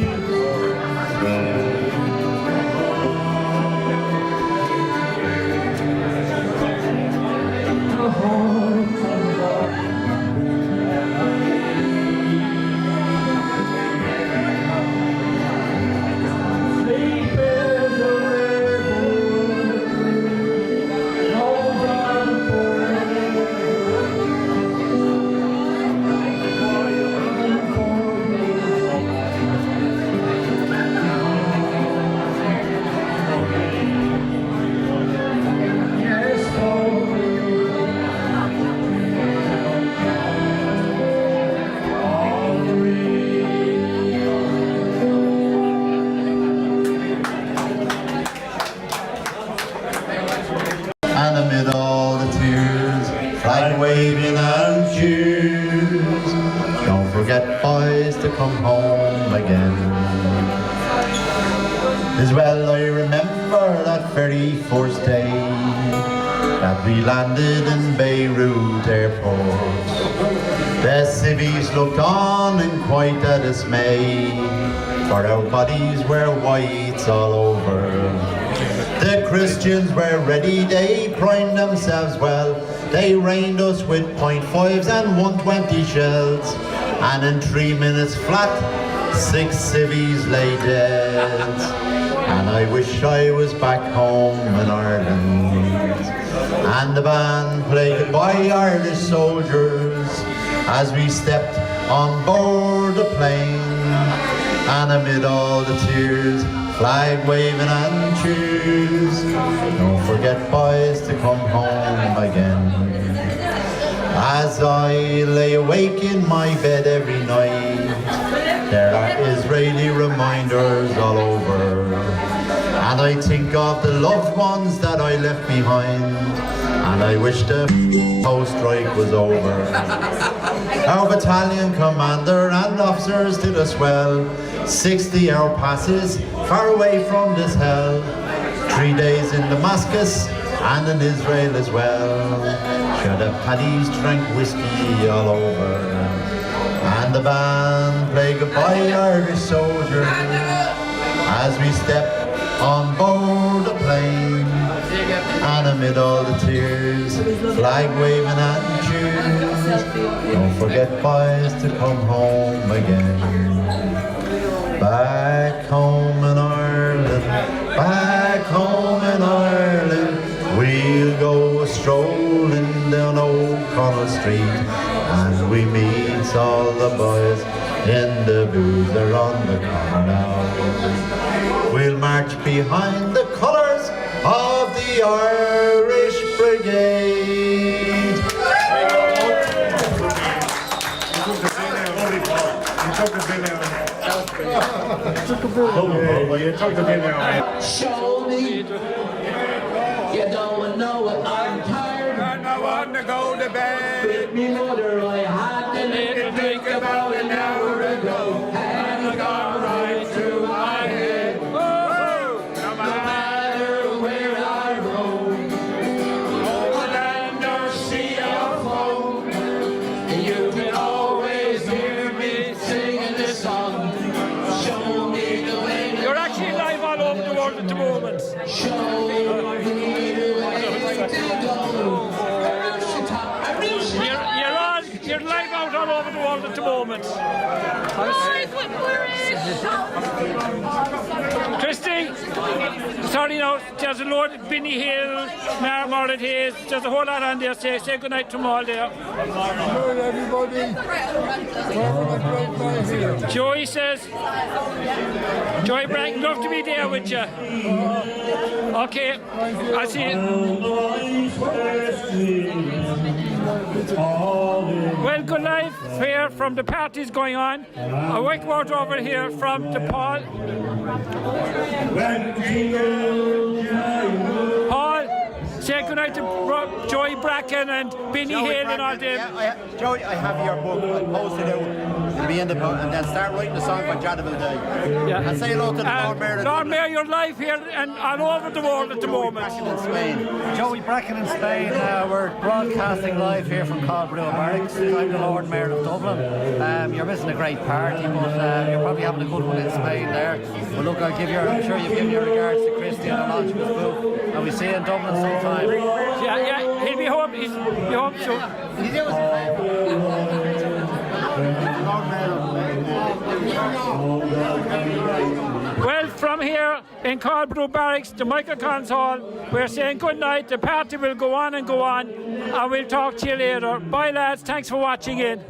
And amid all the tears, flag waving and cheers, don't forget, boys, to come home again. As well I remember that very first day that we landed in Beirut airport. The civvies looked on in quite a dismay, for our bodies were whites all over. The Christians were ready, they primed themselves well. They rained us with .5s and 120 shells, and in 3 minutes flat, 6 civvies lay dead. And I wish I was back home in Ireland. And the band played Goodbye Irish Soldiers as we stepped on board the plane. And amid all the tears, flag waving and cheers, don't forget, boys, to come home again. As I lay awake in my bed every night, there are Israeli reminders all over, and I think of the loved ones that I left behind, and I wish the post-strike was over. Our battalion commander and officers did us well. 60-hour passes far away from this hell. 3 days in Damascus and in Israel as well. Sure, the paddies drank whiskey all over, and the band played Goodbye Irish Soldiers as we stepped on board the plane. And amid all the tears, flag waving and cheers, don't forget, boys, to come home again. Back home in Ireland, back home in Ireland, we'll go strolling down O'Connell Street, and we meet all the boys in the booth there on the corner now. We'll march behind the colours of the Irish Brigade. Show me. You don't know what I'm tired. I don't want to go to bed. With me mother, I had to think about an hour ago. And it got right through my head. No matter where I roam, over land or sea or foam, at the moment. Christy, sorry now, there's a load of Binny Hill, Marmorland Hayes, there's a whole lot on there. Say good night to them all there. Good everybody. Joey says, Joey Bracken, love to be there with you. Okay, I see you. Well, good life here from the parties going on. A wakeboard over here from the Paul. Paul, say good night to Joey Bracken and Binny Hill and all them. Joey, I have your book. I'll post it out. It'll be in the book, and then start writing a song for Jadaville Day. Yeah. And say hello to the Lord Mayor. Lord Mayor, you're live here and all over the world at the moment. In Spain. Joey Bracken in Spain. We're broadcasting live here from Caldbrew Barracks. I'm the Lord Mayor of Dublin. You're missing a great party, but you're probably having a good one in Spain there. Well, look, I'm sure you've given your regards to Christy and the launch of his book, and we see you in Dublin sometime. Yeah, he'll be home. He'll be home soon. Well, from here in Caldbrew Barracks to Michael Collins Hall, we're saying good night. The party will go on, and we'll talk to you later. Bye, lads. Thanks for watching in.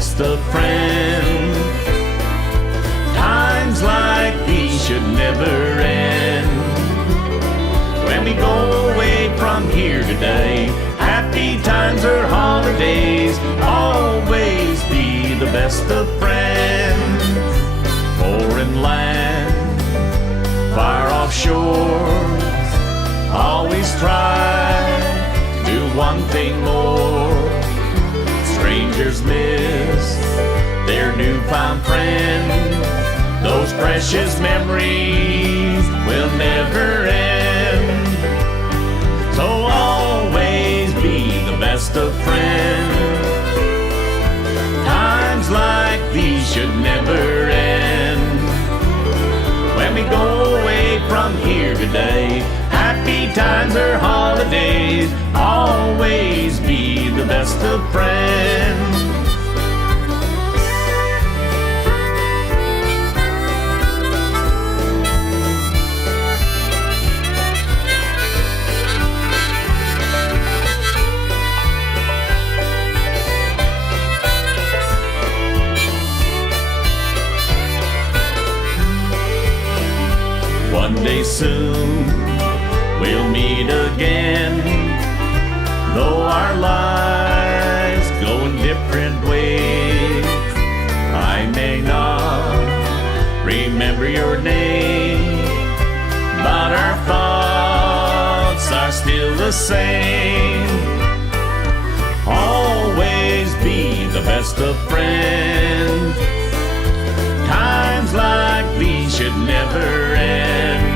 best of friends. Times like these should never end. When we go away from here today, happy times or holidays, always be the best of friends. Foreign land, far off shores, always try to do one thing more. Strangers miss their newfound friend. Those precious memories will never end. So always be the best of friends. Times like these should never end. When we go away from here today, happy times or holidays, always be the best of friends. One day soon we'll meet again, though our lives go in different ways. I may not remember your name, but our thoughts are still the same. Always be the best of friends. Times like these should never end.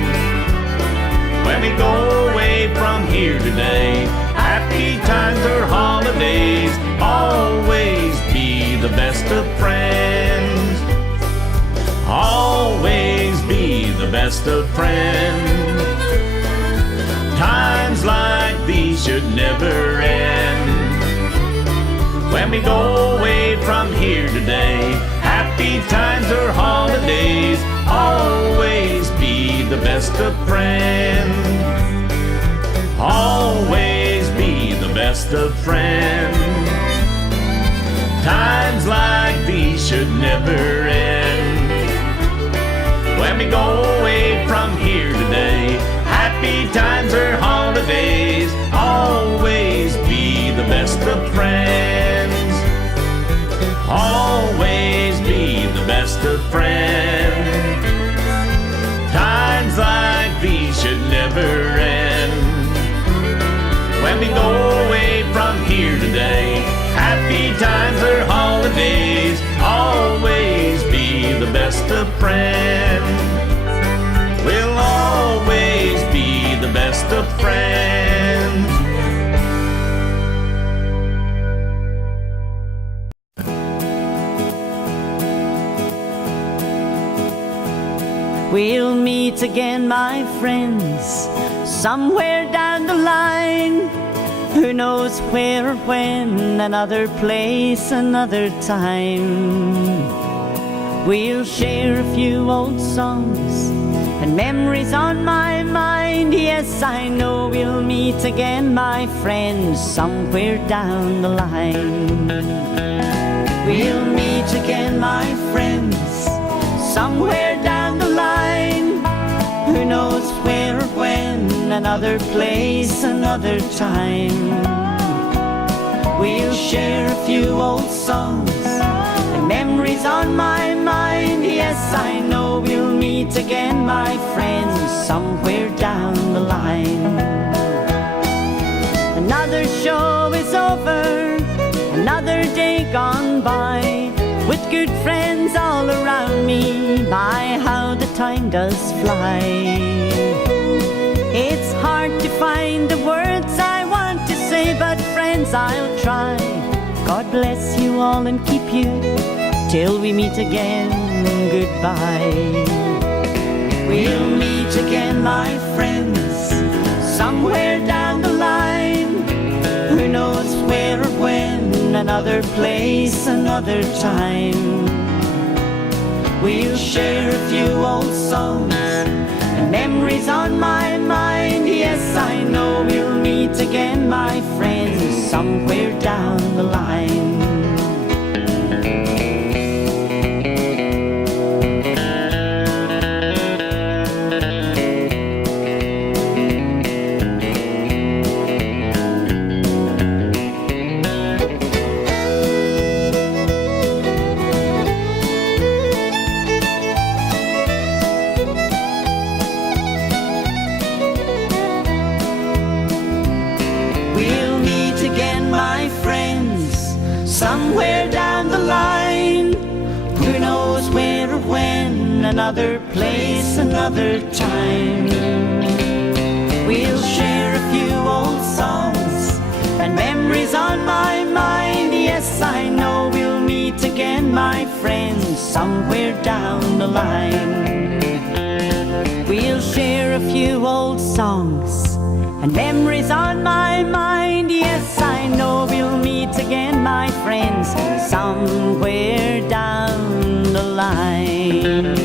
When we go away from here today, happy times or holidays, always be the best of friends. Always be the best of friends. Times like these should never end. When we go away from here today, happy times or holidays, always be the best of friends. Always be the best of friends. Times like these should never end. When we go away from here today, happy times or holidays, always be the best of friends. Always be the best of friends. Times like these should never end. When we go away from here today, happy times or holidays, always be the best of friends. We'll always be the best of friends. We'll meet again, my friends, somewhere down the line. Who knows where or when, another place, another time. We'll share a few old songs and memories on my mind. Yes, I know we'll meet again, my friends, somewhere down the line. We'll meet again, my friends, somewhere down the line. Who knows where or when, another place, another time. We'll share a few old songs and memories on my mind. Yes, I know we'll meet again, my friends, somewhere down the line. Another show is over, another day gone by, with good friends all around me. My, how the time does fly. It's hard to find the words I want to say, but friends, I'll try. God bless you all and keep you till we meet again. Goodbye. We'll meet again, my friends, somewhere down the line. Who knows where or when, another place, another time. We'll share a few old songs and memories on my mind. Yes, I know we'll meet again, my friends, somewhere down the line. another place, another time. We'll share a few old songs and memories on my mind. Yes, I know we'll meet again, my friends, somewhere down the line. We'll share a few old songs and memories on my mind. Yes, I know we'll meet again, my friends, somewhere down the line.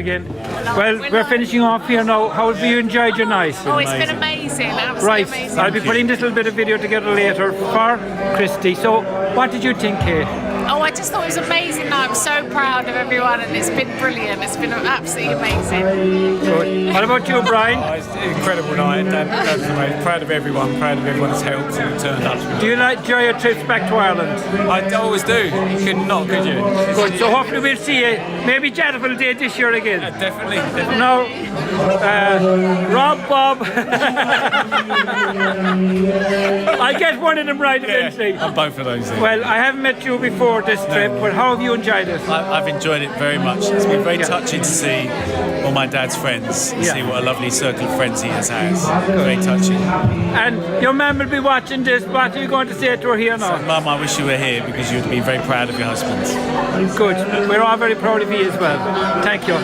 Again. Well, we're finishing off here now. How have you enjoyed your night? Oh, it's been amazing, absolutely right. amazing. I'll be putting this little bit of video together later for Christy. So, what did you think, Kate? Oh, I just thought it was amazing. I'm so proud of everyone, and it's been brilliant. It's been absolutely amazing. Good. What about you, Brian? Oh, it's an incredible night. That's amazing. Proud of everyone that's helped and turned up. Do you enjoy your trips back to Ireland? I always do. You could not, could you? Good. So hopefully we'll see you maybe Jadaville Day this year again. Definitely. No. Rob, Bob. I get one of them right eventually. I'm both of those. Yeah. Well, I haven't met you before this trip, but how have you enjoyed it? I've enjoyed it very much. It's been very touching to see all my dad's friends, and see what a lovely circle of friends he has. Very touching. And your mum will be watching this. What are you going to say to her here now? So, Mum, I wish you were here because you'd be very proud of your husband. Good. We're all very proud of you as well. Thank you.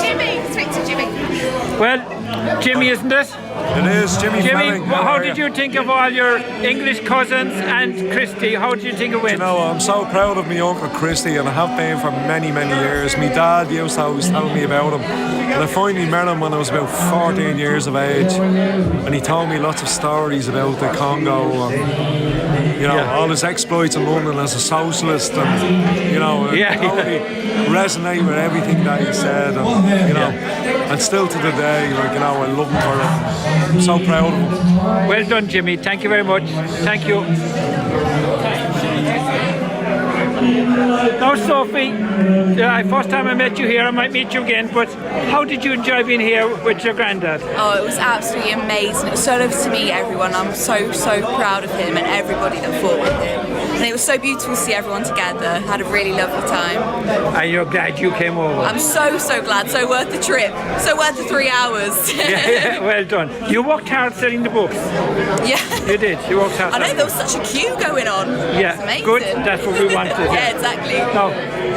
Jimmy, speak to Jimmy. Well, Jimmy, isn't it? It is, Jimmy Fleming. How did you think of all your English cousins and Christy? How did you think it went? You know, I'm so proud of my uncle Christy, and I have been for many, many years. My dad used to always tell me about him, and I finally met him when I was about 14 years of age, and he told me lots of stories about the Congo and, you know, all his exploits in London as a socialist, and, you know, totally resonate with everything that he said, and, you know, and still to the day, like, you know, I love him for it. I'm so proud of him. Well done, Jimmy. Thank you very much. Thank you. Now, Sophie, first time I met you here, I might meet you again, but how did you enjoy being here with your granddad? Oh, it was absolutely amazing. It was so lovely to meet everyone. I'm so proud of him and everybody that fought with him. And it was so beautiful to see everyone together. Had a really lovely time. And you're glad you came over? I'm so glad. So worth the trip. So worth the 3 hours. Yeah, well done. You worked hard selling the books. Yeah. You did. You worked hard. I know, there was such a queue going on. Yeah, good. That's what we wanted. Yeah, exactly. Now,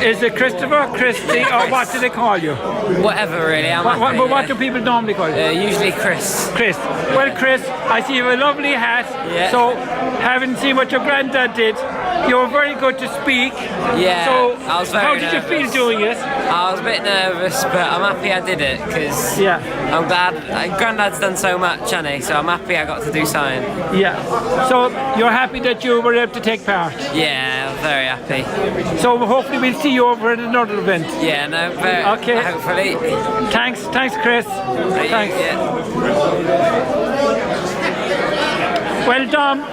is it Christopher, Christy, or what do they call you? Whatever, really. What do people normally call you? Usually Chris. Chris. Well, Chris, I see you have a lovely hat. Yeah. So, having seen what your granddad did, you were very good to speak. Yeah. So, I was very how did you feel doing it? I was a bit nervous, but I'm happy I did it because I'm glad. Granddad's done so much, hasn't he? So I'm happy I got to do something. Yeah. So you're happy that you were able to take part? Yeah, I'm very happy. So hopefully we'll see you over at another event. Yeah, no, very, okay. Hopefully. Thanks, Chris. Thanks. Well, Dom,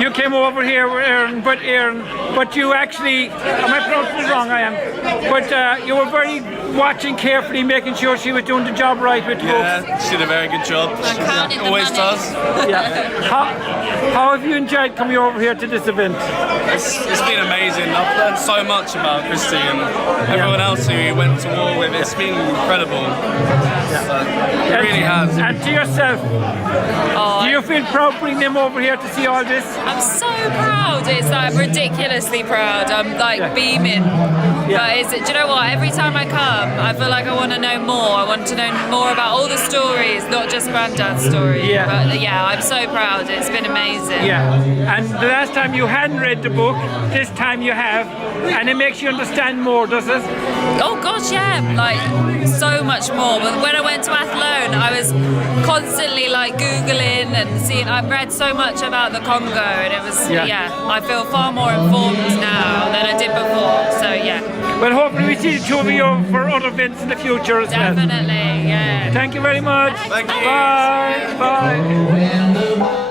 you came over here with Aaron, but you actually, am I pronouncing it wrong? I am. But you were very watching carefully, making sure she was doing the job right with the books. She did a very good job. She always does. Yeah. How have you enjoyed coming over here to this event? It's been amazing. I've learned so much about Christy and everyone else who he went to war with. It's been incredible. It really has. And to yourself, do you feel proud bringing them over here to see all this? I'm so proud. It's like ridiculously proud. I'm like beaming. But do you know what? Every time I come, I feel like I want to know more. I want to know more about all the stories, not just Granddad's story. Yeah. But yeah, I'm so proud. It's been amazing. Yeah. And the last time you hadn't read the book, this time you have, and it makes you understand more, does it? Oh gosh, yeah, like so much more. But when I went to Athlone, I was constantly like Googling and seeing. I've read so much about the Congo, and it was I feel far more informed now than I did before. So yeah. Well, hopefully we see the two of you for other events in the future as well. Definitely, yeah. Thank you very much. Thank you. Bye. Bye.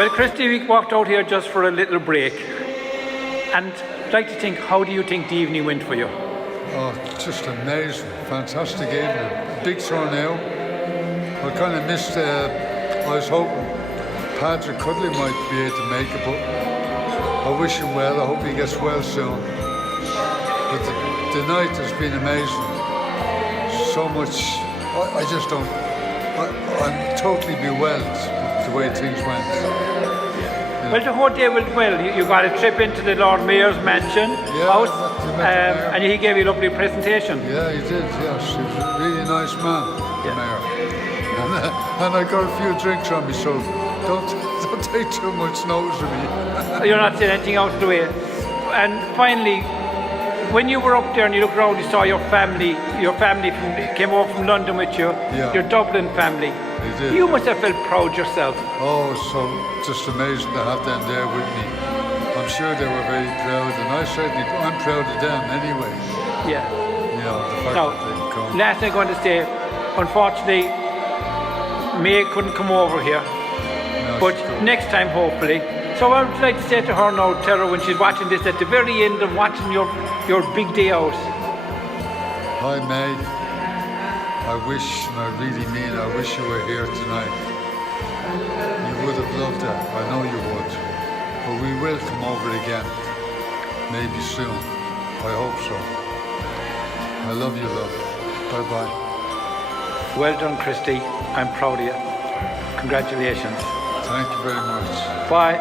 Well, Christy, we walked out here just for a little break. And I'd like to think, how do you think the evening went for you? Oh, just amazing. Fantastic evening. Big turnout. I kind of missed, I was hoping Patrick Cudley might be able to make it, but I wish him well. I hope he gets well soon. But the night has been amazing. So much, I just don't, I'm totally bewildered the way things went. Well, the whole day went well. You got a trip into the Lord Mayor's mansion house, and he gave you a lovely presentation. Yeah, he did, yes. He was a really nice man, the Mayor. And I got a few drinks on me, so don't take too much notice of me. You're not saying anything out of the way. And finally, when you were up there and you looked around, you saw your family came over from London with you, your Dublin family. Did. You must have felt proud yourself. Oh, so just amazing to have them there with me. I'm sure they were very proud, and I'm proud of them anyway. Yeah. You know, the fact that they've come. Last thing I'm going to say, unfortunately, May couldn't come over here, but next time hopefully. So I would like to say to her now, tell her when she's watching this, at the very end of watching your big day out. Hi May. I wish, and I really mean, I wish you were here tonight. You would have loved it, I know you would. But we will come over again, maybe soon. I hope so. I love you, love. Bye-bye. Well done, Christy. I'm proud of you. Congratulations. Thank you very much. Bye.